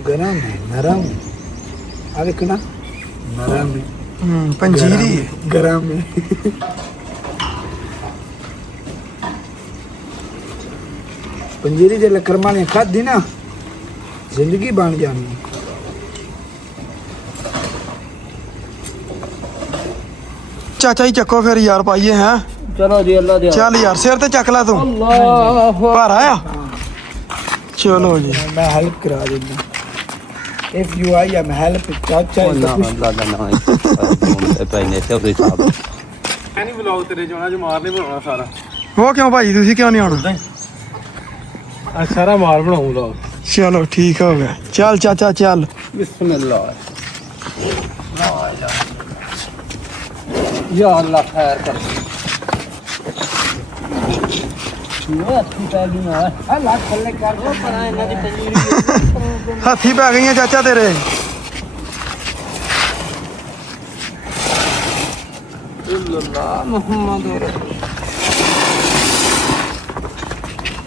गरम है नरम अरे किना नरम है पंजीरी गरम है पंजीरी जे लकरमा ने खाधी ना जिंदगी बन जानी चाचा ही चक्को फिर यार पाइए हैं चलो जी अल्लाह दे चल यार सिर ते चक ला तू अल्लाह भार आया चलो जी मैं हेल्प करा देना if you I am help चाचा अल्लाह दा नाम है भाई ने ते साहब ਨਹੀਂ ਬਲੌਗ ਤੇਰੇ ਜਾਣਾ ਜੋ ਮਾਰ ਨਹੀਂ ਬਣਾਉਣਾ ਸਾਰਾ वो क्यों भाई तुसी क्यों नहीं आना ਆ ਸਾਰਾ ਮਾਲ ਬਣਾਉਂਗਾ चलो ठीक हो गया चल चाचा चल बिस्मिल्लाह या अल्लाह खैर कर ये अच्छी पैगी ना अल्लाह खल्ले कर वो पता है ना दी पंजीरी हाथी पै गई चाचा तेरे अल्लाह मोहम्मद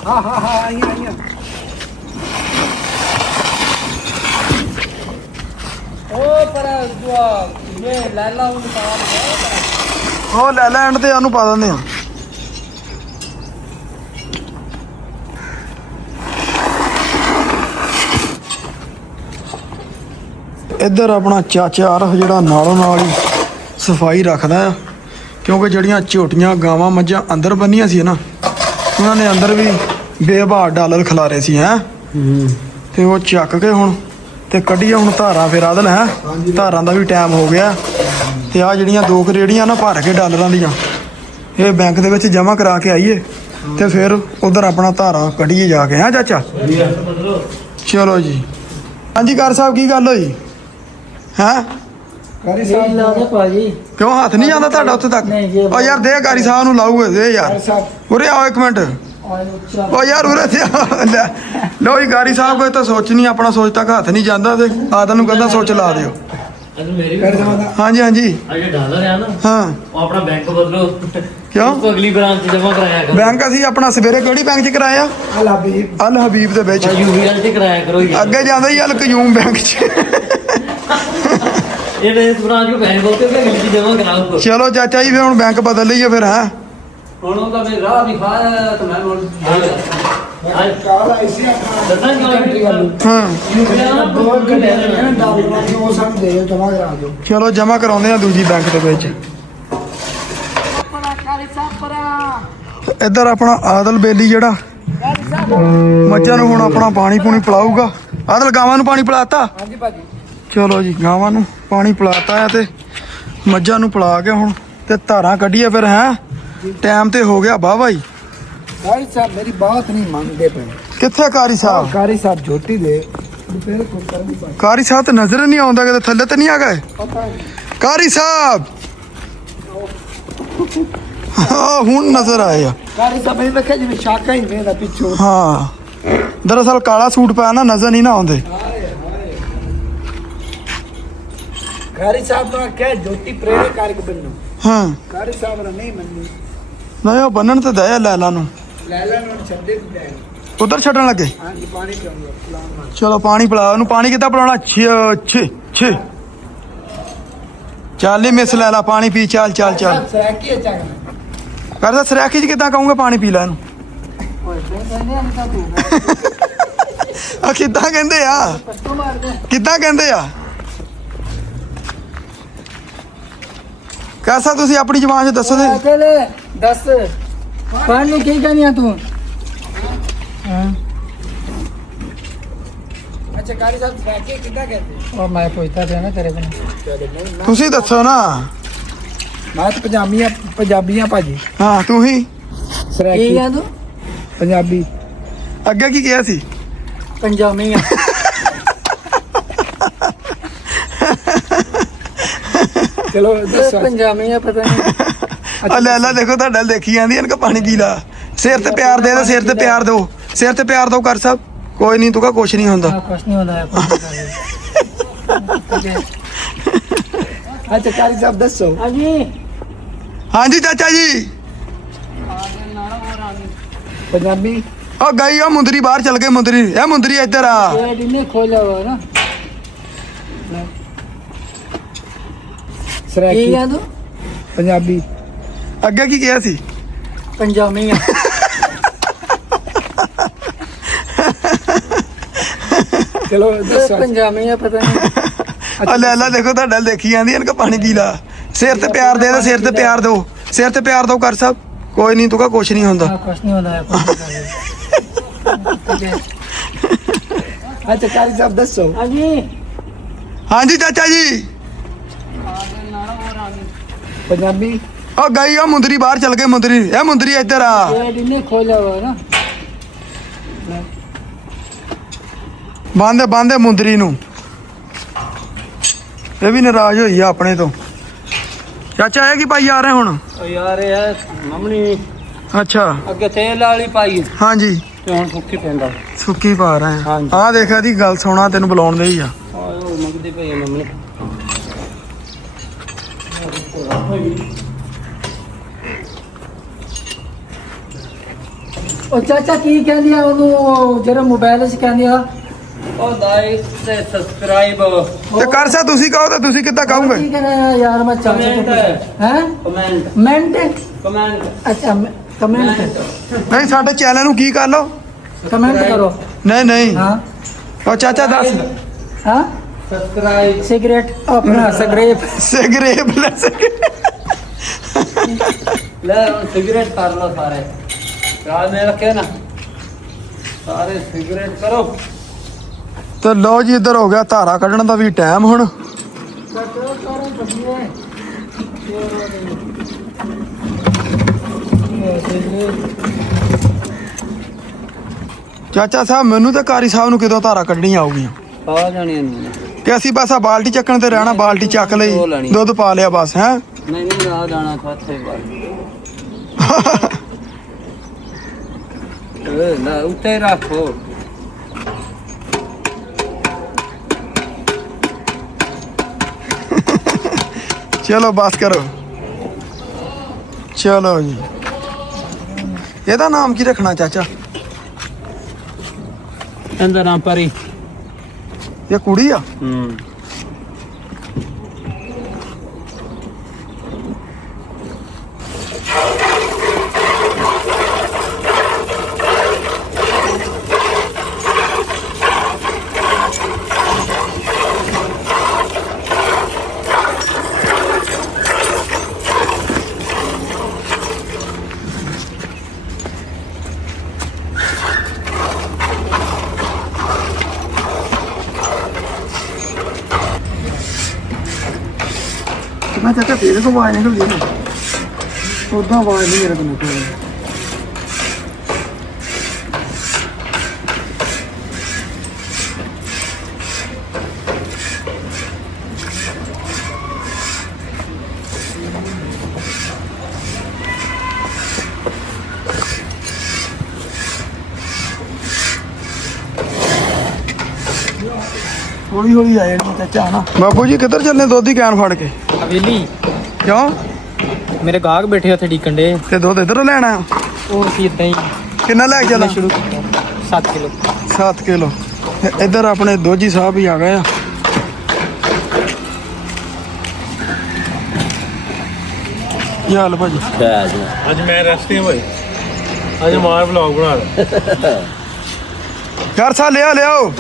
हां हां हां आइए ओ पर दुआ ये लैला उन पार ਉਹ ਲੈ ਲੈ ਐਂਡ ਤੇ ਉਹਨੂੰ ਪਾ ਦਿੰਦੇ ਆ ਇੱਧਰ ਆਪਣਾ ਚਾਚਾ ਜਿਹੜਾ ਨਾਲੋਂ ਨਾਲ ਹੀ ਸਫਾਈ ਰੱਖਦਾ ਆ, ਕਿਉਂਕਿ ਜਿਹੜੀਆਂ ਝੋਟੀਆਂ ਗਾਵਾਂ ਮੱਝਾਂ ਅੰਦਰ ਬੰਨੀਆਂ ਸੀ ਨਾ, ਉਹਨਾਂ ਨੇ ਅੰਦਰ ਵੀ ਬੇਭਾਅ ਡਾਲਰ ਖਿਲਾਰੇ ਸੀ ਹੈ। ਤੇ ਉਹ ਚੱਕ ਕੇ ਹੁਣ ਤੇ ਕੱਢੀਆਂ ਹੁਣ ਧਾਰਾਂ ਫਿਰ ਆਦਲ ਹੈ। ਧਾਰਾਂ ਦਾ ਵੀ ਟਾਈਮ ਹੋ ਗਿਆ ਤੇ ਆ ਜਿਹੜੀਆਂ 2 ਕਰੇੜੀਆਂ ਨਾ ਭਰ ਕੇ ਡਾਲਰਾਂ ਦੀਆਂ ਇਹ ਬੈਂਕ ਦੇ ਵਿੱਚ ਜਮ੍ਹਾਂ ਕਰਾ ਕੇ ਆਈਏ ਤੇ ਫਿਰ ਉਧਰ ਆਪਣਾ ਧਾਰਾਂ ਕੱਢੀਏ ਜਾ ਕੇ। ਹੈ ਚਾਚਾ ਚਲੋ ਜੀ। ਹਾਂਜੀ ਕਰ ਸਾਹਿਬ ਕੀ ਗੱਲ ਹੋਈ ਹੈ? ਕਾਰੀ ਸਾਹਿਬ ਲਾਦੇ ਭਾਜੀ ਕਿਉਂ ਹੱਥ ਨਹੀਂ ਜਾਂਦਾ ਤੁਹਾਡਾ ਉੱਥੇ ਤੱਕ? ਓ ਯਾਰ ਦੇ ਕਾਰੀ ਸਾਹਿਬ ਨੂੰ ਲਾਊਗੇ ਦੇ ਯਾਰ। ਉਰੇ ਆਓ ਇੱਕ ਮਿੰਟ। ਓ ਯਾਰ ਉਰੇ ਤੇ ਲੈ ਲੋ ਜੀ ਕਾਰੀ ਸਾਹਿਬ ਕੋਈ ਤਾਂ ਸੋਚ ਨਹੀਂ, ਆਪਣਾ ਸੋਚ ਤੱਕ ਹੱਥ ਨਹੀਂ ਜਾਂਦਾ ਤੇ ਆਦਨ ਨੂੰ ਕਹਿੰਦਾ ਸੋਚ ਲਾ ਦਿਓ। ਅੱਜ ਮੇਰੀ ਕਾਰੀ ਸਾਹਿਬ ਦਾ ਹਾਂਜੀ ਹਾਂਜੀ ਆ ਜਿਹੜਾ ਡਾਲਰ ਆ ਨਾ ਹਾਂ। ਉਹ ਆਪਣਾ ਬੈਂਕ ਬਦਲੋ। ਕਿਉਂ? ਉਸ ਤੋਂ ਅਗਲੀ ਬ੍ਰਾਂਚ 'ਚ ਜਮ੍ਹਾਂ ਕਰਾਇਆ ਕਰੋ। ਬੈਂਕ ਅਸੀਂ ਆਪਣਾ ਸਵੇਰੇ ਕਿਹੜੀ ਬੈਂਕ 'ਚ ਕਰਾਇਆ? ਅਲ ਹਬੀਬ ਅਲ ਹਬੀਬ ਦੇ ਵਿੱਚ। ਯੂਬੀਐਲ 'ਚ ਕਰਾਇਆ ਕਰੋ ਯਾਰ। ਅੱਗੇ ਜਾਂਦਾ ਹੀ ਅਲ ਕਯੂਮ ਬੈਂਕ 'ਚ। ਇਹ ਇਸ ਬ੍ਰਾਂਚ ਨੂੰ ਪੈਸੇ ਬੋਲਤੇ ਕਿ ਅਗਲੀ 'ਚ ਜਮ੍ਹਾਂ ਕਰਾਓ। ਚਲੋ ਚਾਚਾ ਜੀ ਫਿਰ ਹੁਣ ਬੈਂਕ ਬਦਲ ਲਈਏ ਫਿਰ। ਹੈ ਹੁਣ ਉਹਦਾ ਮੇਰੇ ਰਾਹ ਦਿਖਾਇਆ ਤਾਂ ਮੈਂ ਹੁਣ ਕਾਲ ਆਈਸੀ ਆਪਣਾ ਦੱਸਾਂ ਕਿਉਂ? ਹਾਂ ਦੋ ਘੰਟੇ ਨੇ ਨਾ ਡਾਲਰਾਂ ਦੀ ਉਹ ਸਾਨੂੰ ਦੇ ਦਿਓ, ਜਮ੍ਹਾਂ ਕਰਾ ਦਿਓ। ਚਲੋ ਜਮ੍ਹਾਂ ਕਰਾਉਂਦੇ ਆ ਦੂਜੀ ਬੈਂਕ ਦੇ ਵਿੱਚ। ਇੱਧਰ ਆਪਣਾ ਆਦਲ ਬੇਲੀ ਜਿਹੜਾ ਮੱਝਾਂ ਨੂੰ ਹੁਣ ਆਪਣਾ ਪਾਣੀ ਪੂਣੀ ਪਿਲਾਊਗਾ। ਆਦਲ ਗਾਵਾਂ ਨੂੰ ਪਾਣੀ ਪਿਲਾਤਾ? ਹਾਂਜੀ ਭਾਜੀ। ਚਲੋ ਜੀ ਗਾਵਾਂ ਨੂੰ ਪਾਣੀ ਪਿਲਾਤਾ ਆ ਤੇ ਮੱਝਾਂ ਨੂੰ ਪਿਲਾ ਕੇ ਹੁਣ ਤੇ ਧਾਰਾਂ ਕੱਢੀਏ ਫਿਰ। ਹੈ ਟਾਈਮ ਤੇ ਹੋ ਗਿਆ ਵਾਹਵਾ ਹੀ। ਕਾਰੀ ਸਾਹਿਬ ਮੇਰੀ ਬਾਤ ਨਹੀਂ ਮੰਨਦੇ ਪਏ। ਕਿੱਥੇ ਕਾਰੀ ਸਾਹਿਬ? ਕਾਰੀ ਸਾਹਿਬ ਝੋਟੀ ਦੇ ਫਿਰ ਕੋਈ ਕਰ ਨਹੀਂ ਪਾਏ। ਕਾਰੀ ਸਾਹਿਬ ਤਾਂ ਨਜ਼ਰ ਨਹੀਂ ਆਉਂਦਾ, ਕਿਤੇ ਥੱਲੇ ਤੇ ਨਹੀਂ ਆ ਗਏ ਪਤਾ ਨਹੀਂ ਕਾਰੀ ਸਾਹਿਬ? ਹਾਂ ਹੁਣ ਨਜ਼ਰ ਆਏ ਆ। ਕਾਰੀ ਸਾਹਿਬ ਇਹ ਵੇਖਿਆ ਜਿਵੇਂ ਸ਼ਾਕਾ ਹੀ ਵੇਦਾ ਪਿੱਛੋਂ। ਹਾਂ ਦਰਅਸਲ ਕਾਲਾ ਸੂਟ ਪਾਇਆ ਨਾ, ਨਜ਼ਰ ਨਹੀਂ ਨਾ ਆਉਂਦੇ। ਕਾਰੀ ਸਾਹਿਬ ਨੇ ਕਿਹਾ ਝੋਟੀ ਪ੍ਰੇਰ ਕਰਕੇ ਬੰਨੋ। ਹਾਂ ਕਾਰੀ ਸਾਹਿਬ ਨੇ ਨਹੀਂ ਮੰਨੀ। ਨਹੀਂ ਉਹ ਬੰਨਣ ਤੇ ਦਇਆ ਲੈਲਾ ਨੂੰ ਲੈ ਲੈ ਨੂੰ ਛੱਡੇ ਵੀ ਲੈ। ਉਧਰ ਛੱਡਣ ਲੱਗੇ। ਹਾਂਜੀ ਪਾਣੀ ਪੀਉਂਗਾ ਪਲਾਉਣਾ। ਚਲੋ ਪਾਣੀ ਪਿਲਾ ਉਹਨੂੰ। ਪਾਣੀ ਕਿੱਦਾਂ ਪਿਲਾਉਣਾ? ਛੇ ਛੇ ਚੱਲ ਹੀ ਮਿਸ ਲੈ ਲਾ ਪਾਣੀ ਪੀ। ਚੱਲ ਚੱਲ ਚੱਲ ਸਰਾਕੀ ਹੈ ਚੱਕ ਕਰਦਾ ਸਰਾਖੀ ਚ ਕਿੱਦਾਂ ਕਹੂੰਗਾ ਪਾਣੀ ਪੀ ਲੈ ਇਹਨੂੰ। ਓਏ ਕਹਿੰਦੇ ਨਹੀਂ ਤਾਂ ਤੂੰ ਆ ਕਿੱਦਾਂ ਕਹਿੰਦੇ ਆ? ਪੱਟੋ ਮਾਰ ਦੇ। ਕਿੱਦਾਂ ਕਹਿੰਦੇ ਆ? ਕੈਸਾ ਤੁਸੀਂ ਆਪਣੀ ਜ਼ੁਬਾਨ 'ਚ ਦੱਸੋ ਤੇ। ਅਕਲੇ ਦੱਸ ਪਾਣੀ ਨੂੰ ਕੀ ਕਹਿੰਦੀ ਆ ਤੂੰ? ਹਾਂ ਅੱਛਾ ਕਾਰੀ ਸਾਹਿਬ ਸਰਾਕੀ ਕਿੱਦਾਂ ਕਹਿੰਦੇ? ਉਹ ਮੈਂ ਪੁੱਛਦਾ ਪਿਆ ਨਾ ਤੇਰੇ ਕੋਲ। ਤੁਸੀਂ ਦੱਸੋ ਨਾ। ਮੈਂ ਤਾਂ ਪੰਜਾਬੀਆਂ ਭਾਜੀ। ਹਾਂ ਤੂੰ ਹੀ ਸਰਾਕੀ ਆ ਤੂੰ ਪੰਜਾਬੀ। ਅੱਗੇ ਕੀ ਕਿਹਾ ਸੀ? ਪੰਜਾਬੀਆਂ। ਚਲੋ ਦੱਸੋ ਪੰਜਾਬੀਆਂ ਪਤਾ ਨਹੀਂ। ਆ ਲੈ ਲੈ ਦੇਖੋ ਤੁਹਾਡਾ ਦੇਖੀ ਜਾਂਦੀ ਇਹਨਾਂ ਕੋ ਪਾਣੀ ਪੀ ਲਾ। ਸਿਰ ਤੇ ਪਿਆਰ ਦੇ ਦੇ, ਸਿਰ ਤੇ ਪਿਆਰ ਦਿਓ, ਸਿਰ ਤੇ ਪਿਆਰ ਦਿਓ ਕਰ ਸਾਹਿਬ। ਕੋਈ ਨਹੀਂ ਤੂੰ ਕਾ ਕੁਛ ਨਹੀਂ ਹੁੰਦਾ। ਕੁਛ ਨਹੀਂ ਹੁੰਦਾ। ਅੱਛਾ ਕਾਰੀ ਸਾਹਿਬ ਦੱਸੋ। ਹਾਂਜੀ ਹਾਂਜੀ ਚਾਚਾ ਜੀ। ਪੰਜਾਬੀ ਉਹ ਗਈ ਆ ਮੁੰਦਰੀ ਬਾਹਰ ਚਲ ਗਏ। ਮੁੰਦਰੀ ਇਹ ਮੁੰਦਰੀ ਇੱਧਰ ਆ। ਇਹ ਦਿਨੇ ਖੋਲਿਆ ਵਾ ਨਾ ਸਰਾਕੀ ਆ ਤੂੰ ਪੰਜਾਬੀ। ਅੱਗੇ ਕੀ ਕਿਹਾ ਸੀ? ਪੰਜਾਬੀਆਂ। ਚਲੋ ਦੱਸੋ ਪੰਜਾਬੀਆਂ ਪਤਾ ਨਹੀਂ। ਆ ਲੈ ਲੈ ਦੇਖੋ ਤੁਹਾਡਾ ਦੇਖੀ ਜਾਂਦੀ ਇਹਨਾਂ ਕੋ ਪਾਣੀ ਪੀ ਲਾ। ਸਿਰ ਤੇ ਪਿਆਰ ਦੇ ਦੇ, ਸਿਰ ਤੇ ਪਿਆਰ ਦਿਓ, ਸਿਰ ਤੇ ਪਿਆਰ ਦਿਓ ਕਰ ਸਾਹਿਬ। ਕੋਈ ਨਹੀਂ ਤੂੰ ਕਾ ਕੁਛ ਨਹੀਂ ਹੁੰਦਾ। ਕੁਛ ਨਹੀਂ ਹੁੰਦਾ। ਅੱਛਾ ਕਾਰੀ ਸਾਹਿਬ ਦੱਸੋ। ਹਾਂਜੀ ਹਾਂਜੀ ਚਾਚਾ ਜੀ। ਪੰਜਾਬੀ ਉਹ ਗਈ ਆ ਮੁੰਦਰੀ ਬਾਹਰ ਚਲ ਗਏ। ਮੁੰਦਰੀ ਇਹ ਮੁੰਦਰੀ ਇੱਧਰ ਆ। ਇਹ ਦਿਨੇ ਖੋਲਿਆ ਵਾ ਨਾ ਬੰਦੇ ਬੰਦੇ ਮੁੰਦਰੀ ਨੂੰ। ਇਹ ਵੀ ਨਾਰਾਜ਼ ਹੋਈ ਆ ਆਪਣੇ ਤੋਂ। ਚਾਚਾ ਇਹ ਕੀ ਪਾਈ ਆ ਰਹੇ ਹੁਣ? ਉਹ ਯਾਰ ਇਹ ਮਮਣੀ ਅੱਛਾ ਅੱਗੇ ਤੇਲ ਵਾਲੀ ਪਾਈ ਹਾਂਜੀ ਤੇ ਹੁਣ ਸੁੱਕੀ ਪੈਂਦਾ। ਸੁੱਕੀ ਪਾ ਰਹੇ ਆ। ਹਾਂਜੀ। ਆਹ ਦੇਖ ਇਹਦੀ ਗੱਲ ਸੁਣਾ, ਤੈਨੂੰ ਬੁਲਾਉਣ ਦੇ ਹੀ ਆ। ਉਹ ਮੰਗਦੀ ਪਈ ਆ ਮਮਣੀ। ਉਹ ਚਾਚਾ ਕੀ ਕਹਿੰਦੀ ਆ ਉਹਨੂੰ ਜਿਹੜਾ ਮੋਬਾਈਲ 'ਚ ਕਹਿੰਦੀ ਆ? ਉਹ ਲਾਈਕ ਤੇ ਸਬਸਕ੍ਰਾਈਬ ਤੇ ਕਰ ਸਾ ਤੁਸੀਂ ਕਹੋ ਤਾਂ ਤੁਸੀਂ ਕਿੱਦਾਂ ਕੀ ਕਹੋਗੇ? ਕਹਿੰਦਾ ਯਾਰ ਮੈਂ ਚਾਚਾ ਕਮੈਂਟ ਹੈ ਕਮੈਂਟ ਮਿੰਟ ਕਮੈਂਟ ਅੱਛਾ ਕਮੈਂਟ ਨਹੀਂ ਸਾਡੇ ਚੈਨਲ ਨੂੰ ਕੀ ਕਰ ਲਓ। ਕਮੈਂਟ ਕਰੋ। ਨਹੀਂ ਨਹੀਂ ਹਾਂ ਉਹ ਚਾਚਾ ਦੱਸ। ਹਾਂ सब्सक्राइब सिगरेट अपना सिगरेट ਸਿਗਰੇਟ ਲੈ ले सिगरेट कर लो सारे याद में रखे ना सारे सिगरेट करो ਤੇ ਲਓ ਜੀ ਇੱਧਰ ਹੋ ਗਿਆ ਧਾਰਾ ਕੱਢਣ ਦਾ ਵੀ ਟਾਈਮ ਹੁਣ ਚਾਚਾ ਸਾਹਿਬ ਮੈਨੂੰ ਤੇ ਕਾਰੀ ਸਾਹਿਬ ਨੂੰ ਕਿਦੋਂ ਧਾਰਾ ਕੱਢਣੀ ਆਉਗੀ आ जाने नहीं ਕਿ ਅਸੀਂ ਬਸ ਆ ਬਾਲਟੀ ਚੱਕਣ ਤੇ ਰਹਿਣਾ ਬਾਲਟੀ ਚੱਕ ਲਈ ਦੁੱਧ ਪਾ ਲਿਆ ਬਸ ਹੈ नहीं आ जाना था थे बार ना उठे रखो ਚਲੋ ਬਸ ਕਰੋ ਚਲੋ ਜੀ ਇਹਦਾ ਨਾਮ ਕੀ ਰੱਖਣਾ ਚਾਚਾ अंदर ना परी ਇਹ ਕੁੜੀ ਆ ਮੈਂ ਚਾਚਾ ਤੇਰੇ ਕੋਲ ਆਵਾਜ਼ ਨਿਕਲਦੀ ਹੈ ਉਦਾਂ ਆਵਾਜ਼ ਨਹੀਂ ਮੇਰੇ ਕੋਲ ਨਿਕਲਦੀ ਹੌਲੀ ਹੌਲੀ ਆ ਜਾਣੀ ਚਾਚਾ ਨਾ ਬਾਪੂ ਜੀ ਕਿੱਧਰ ਚੱਲੇ ਦੁੱਧ ਦੀ ਕੈਨ ਫੜ ਕੇ हवेली ਕਿਉਂ मेरे गाहक बैठे उत्थे ढीकन डे ਤੇ ਦੁੱਧ ਇੱਧਰੋਂ ਲੈਣਾ ਉਹ ਅਸੀਂ ਇਦਾਂ ਹੀ ਕਿੰਨਾ ਲੈ ਕੇ ਚੱਲਾਂ ਸ਼ੁਰੂ ਕੀਤਾ 7 ਕਿਲੋ 7 ਕਿਲੋ ਤੇ ਇੱਧਰ ਆਪਣੇ ਦੋਜੀ ਸਾਹਿਬ ਵੀ ਆ ਗਏ ਆ ਕੀ ਹਾਲ ਭਾਜੀ ਅੱਜ ਮੈਂ ਰੈਸਟੀ ਹਾਂ ਭਾਈ ਅੱਜ ਮਾਰ ਵਲੌਗ ਬਣਾ ਰਿਹਾ ਯਾਰ ਸਾ ਲਿਆਓ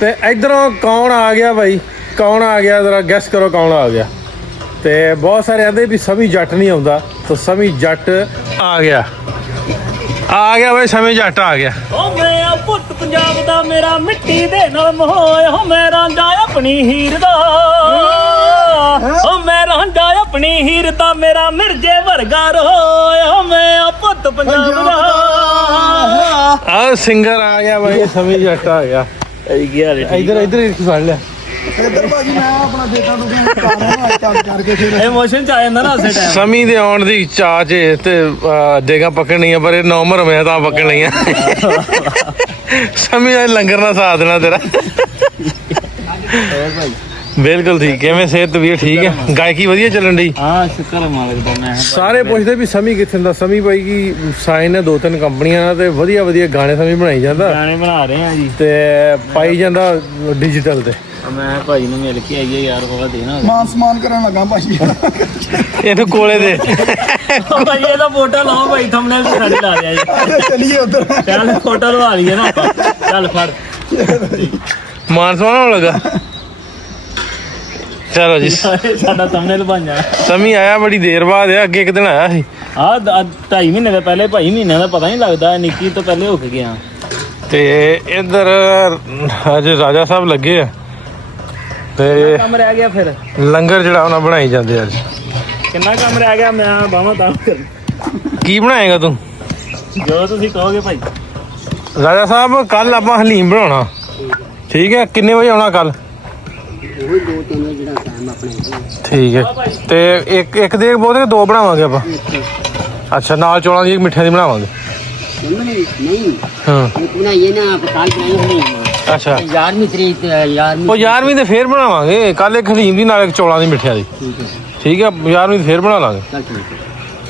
ਤੇ ਇਧਰੋਂ ਕੌਣ ਆ ਗਿਆ ਭਾਈ ਕੌਣ ਆ ਗਿਆ ਜ਼ਰਾ ਗੈਸ ਕਰੋ ਕੌਣ ਆ ਗਿਆ ਤੇ ਬਹੁਤ ਸਾਰੇ ਆਂਦੇ ਵੀ ਸਮੀ ਜੱਟ ਨਹੀਂ ਆਉਂਦਾ ਤਾਂ ਸਮੀ ਜੱਟ ਆ ਗਿਆ ਭਾਈ ਸਮੀ ਜੱਟ ਆ ਗਿਆ ਓ ਮੈਂ ਆ ਪੁੱਤ ਪੰਜਾਬ ਦਾ ਮੇਰਾ ਮਿੱਟੀ ਦੇ ਨਾਲ ਮੋਹ ਹੋ ਮੈਂ ਰਾਂਝਾ ਆਪਣੀ ਹੀਰ ਦਾ ਓ ਮੈਂ ਰਾਂਝਾ ਆਪਣੀ ਹੀਰ ਦਾ ਮੇਰਾ ਮਿਰਜੇ ਵਰਗਾ ਰੋਏ ਓ ਮੈਂ ਆ ਪੁੱਤ ਪੰਜਾਬ ਦਾ ਆ ਸਿੰਗਰ ਆ ਗਿਆ ਭਾਈ ਸਮੀ ਜੱਟ ਆ ਗਿਆ ਇਧਰ ਫੜ ਲਿਆ ਇੱਧਰ ਭਾਜੀ ਮੈਂ ਆਪਣਾ ਬੇਟਾ ਤੋਂ ਕਰ ਰਿਹਾ ਚੱਲ ਕਰਕੇ ਫਿਰ ਇਮੋਸ਼ਨ ਚ ਆ ਜਾਂਦਾ ਨਾ ਉਸੇ ਟਾਈਮ ਸਮੀ ਦੇ ਆਉਣ ਦੀ ਚਾਹ 'ਚ ਤੇ ਦੇਗਾ ਪਕੜਨੀਆਂ ਪਰ ਇਹ ਨੌਮਰ ਮੈਂ ਤਾਂ ਪਕੜਨੀਆਂ ਸਮੀ ਦਾ ਲੰਗਰ ਨਾ ਸਾਥ ਦੇਣਾ ਤੇਰਾ ਬਿਲਕੁਲ ਠੀਕ ਕਿਵੇਂ ਸਿਹਤ ਤਬੀਅਤ ਠੀਕ ਹੈ ਗਾਇਕੀ ਵਧੀਆ ਚੱਲਣ ਦੀ ਹਾਂ ਸ਼ੁਕਰ ਹੈ ਮਾਲਕ ਦਾ ਮੈਂ ਸਾਰੇ ਪੁੱਛਦੇ ਵੀ ਸਮੀ ਕਿੱਥੇ ਦਾ ਸਮੀ ਬਾਈ ਕੀ ਸਾਈਨ ਨੇ 2-3 ਕੰਪਨੀਆਂ ਨਾਲ ਤੇ ਵਧੀਆ ਗਾਣੇ ਸਮੀ ਬਣਾਈ ਜਾਂਦਾ ਗਾਣੇ ਬਣਾ ਰਹੇ ਆ ਜੀ ਤੇ ਪਾਈ ਜਾਂਦਾ ਡਿਜੀਟਲ ਤੇ ਮੈਂ ਭਾਈ ਨੂੰ ਮਿਲ ਕੇ ਆਈਏ ਯਾਰ ਬਾਬਾ ਦੇਣਾ ਮਾਨ ਸਮਾਨ ਕਰਨ ਲੱਗਾ ਭਾਜੀ ਇਹਨੂੰ ਕੋਲੇ ਦੇ ਭਾਈ ਇਹਦਾ ਫੋਟੋ ਲਾਓ ਭਾਈ ਥੰਬਨੇਲ ਤੇ ਸਾਡੇ ਲਾ ਦਿਆ ਜੀ ਚੱਲੀਏ ਉਧਰ ਚੱਲ ਫੋਟੋ ਲਵਾ ਲਈਏ ਨਾ ਆਪਾਂ। ਚੱਲ ਫੜ ਮਾਨਸਵਾਨ ਹੋਣ ਲੱਗਾ ਚਲੋ ਜੀ ਸਾਡਾ ਥੰਬਨੇਲ ਬਣ ਜਾਣਾ ਸਮੀ ਆਇਆ ਬੜੀ ਦੇਰ ਬਾਅਦ ਆ ਅੱਗੇ ਇੱਕ ਦਿਨ ਆਇਆ ਸੀ ਆਹ 2.5 ਮਹੀਨੇ ਦੇ ਪਹਿਲੇ ਭਾਈ ਮਹੀਨਿਆਂ ਦਾ ਪਤਾ ਨਹੀਂ ਲੱਗਦਾ ਨਿੱਕੀ ਤੋਂ ਪਹਿਲੇ ਹੋ ਕੇ ਗਿਆ ਤੇ ਇੱਧਰ ਅੱਜ ਰਾਜਾ ਸਾਹਿਬ ਲੱਗੇ ਆ ਤੇ ਕੰਮ ਰਹਿ ਗਿਆ ਫਿਰ ਲੰਗਰ ਜਿਹੜਾ ਉਹਨਾਂ ਬਣਾਈ ਜਾਂਦੇ ਅੱਜ ਕਿੰਨਾ ਕੰਮ ਰਹਿ ਗਿਆ ਮੈਂ ਬਾਹਾਂ ਤਾਂ ਕਰ ਕੀ ਬਣਾਏਗਾ ਤੂੰ ਜੋ ਤੁਸੀਂ ਕਹੋਗੇ ਭਾਈ ਰਾਜਾ ਸਾਹਿਬ ਕੱਲ ਆਪਾਂ ਹਲੀਮ ਬਣਾਉਣਾ ਠੀਕ ਹੈ ਕਿੰਨੇ ਵਜੇ ਆਉਣਾ ਕੱਲ वही 2-3 ਜਿਹੜਾ ਟਾਈਮ ਆਪਣੇ ਠੀਕ ਹੈ ਤੇ ਇੱਕ ਦੇ ਬੋਲਦੇ ਦੋ ਬਣਾਵਾਂਗੇ ਆਪਾਂ ਅੱਛਾ ਨਾਲ ਚੌਲਾਂ ਦੀ ਇੱਕ ਮਿੱਠਿਆਂ ਦੀ ਬਣਾਵਾਂਗੇ नहीं ਹਾਂ इतना ये ना आप काल बनाई नहीं ਅੱਛਾ 11वीं तरीक 11वीं ਉਹ 11ਵੀਂ ਤੇ ਫੇਰ ਬਣਾਵਾਂਗੇ ਕੱਲ ਇੱਕ ਹਲੀਮ ਦੀ ਨਾਲ ਇੱਕ ਚੌਲਾਂ ਦੀ ਮਿੱਠਿਆਂ ਦੀ ਠੀਕ ਹੈ 11ਵੀਂ ਤੇ ਫੇਰ ਬਣਾ ਲਾਂਗੇ चल ठीक है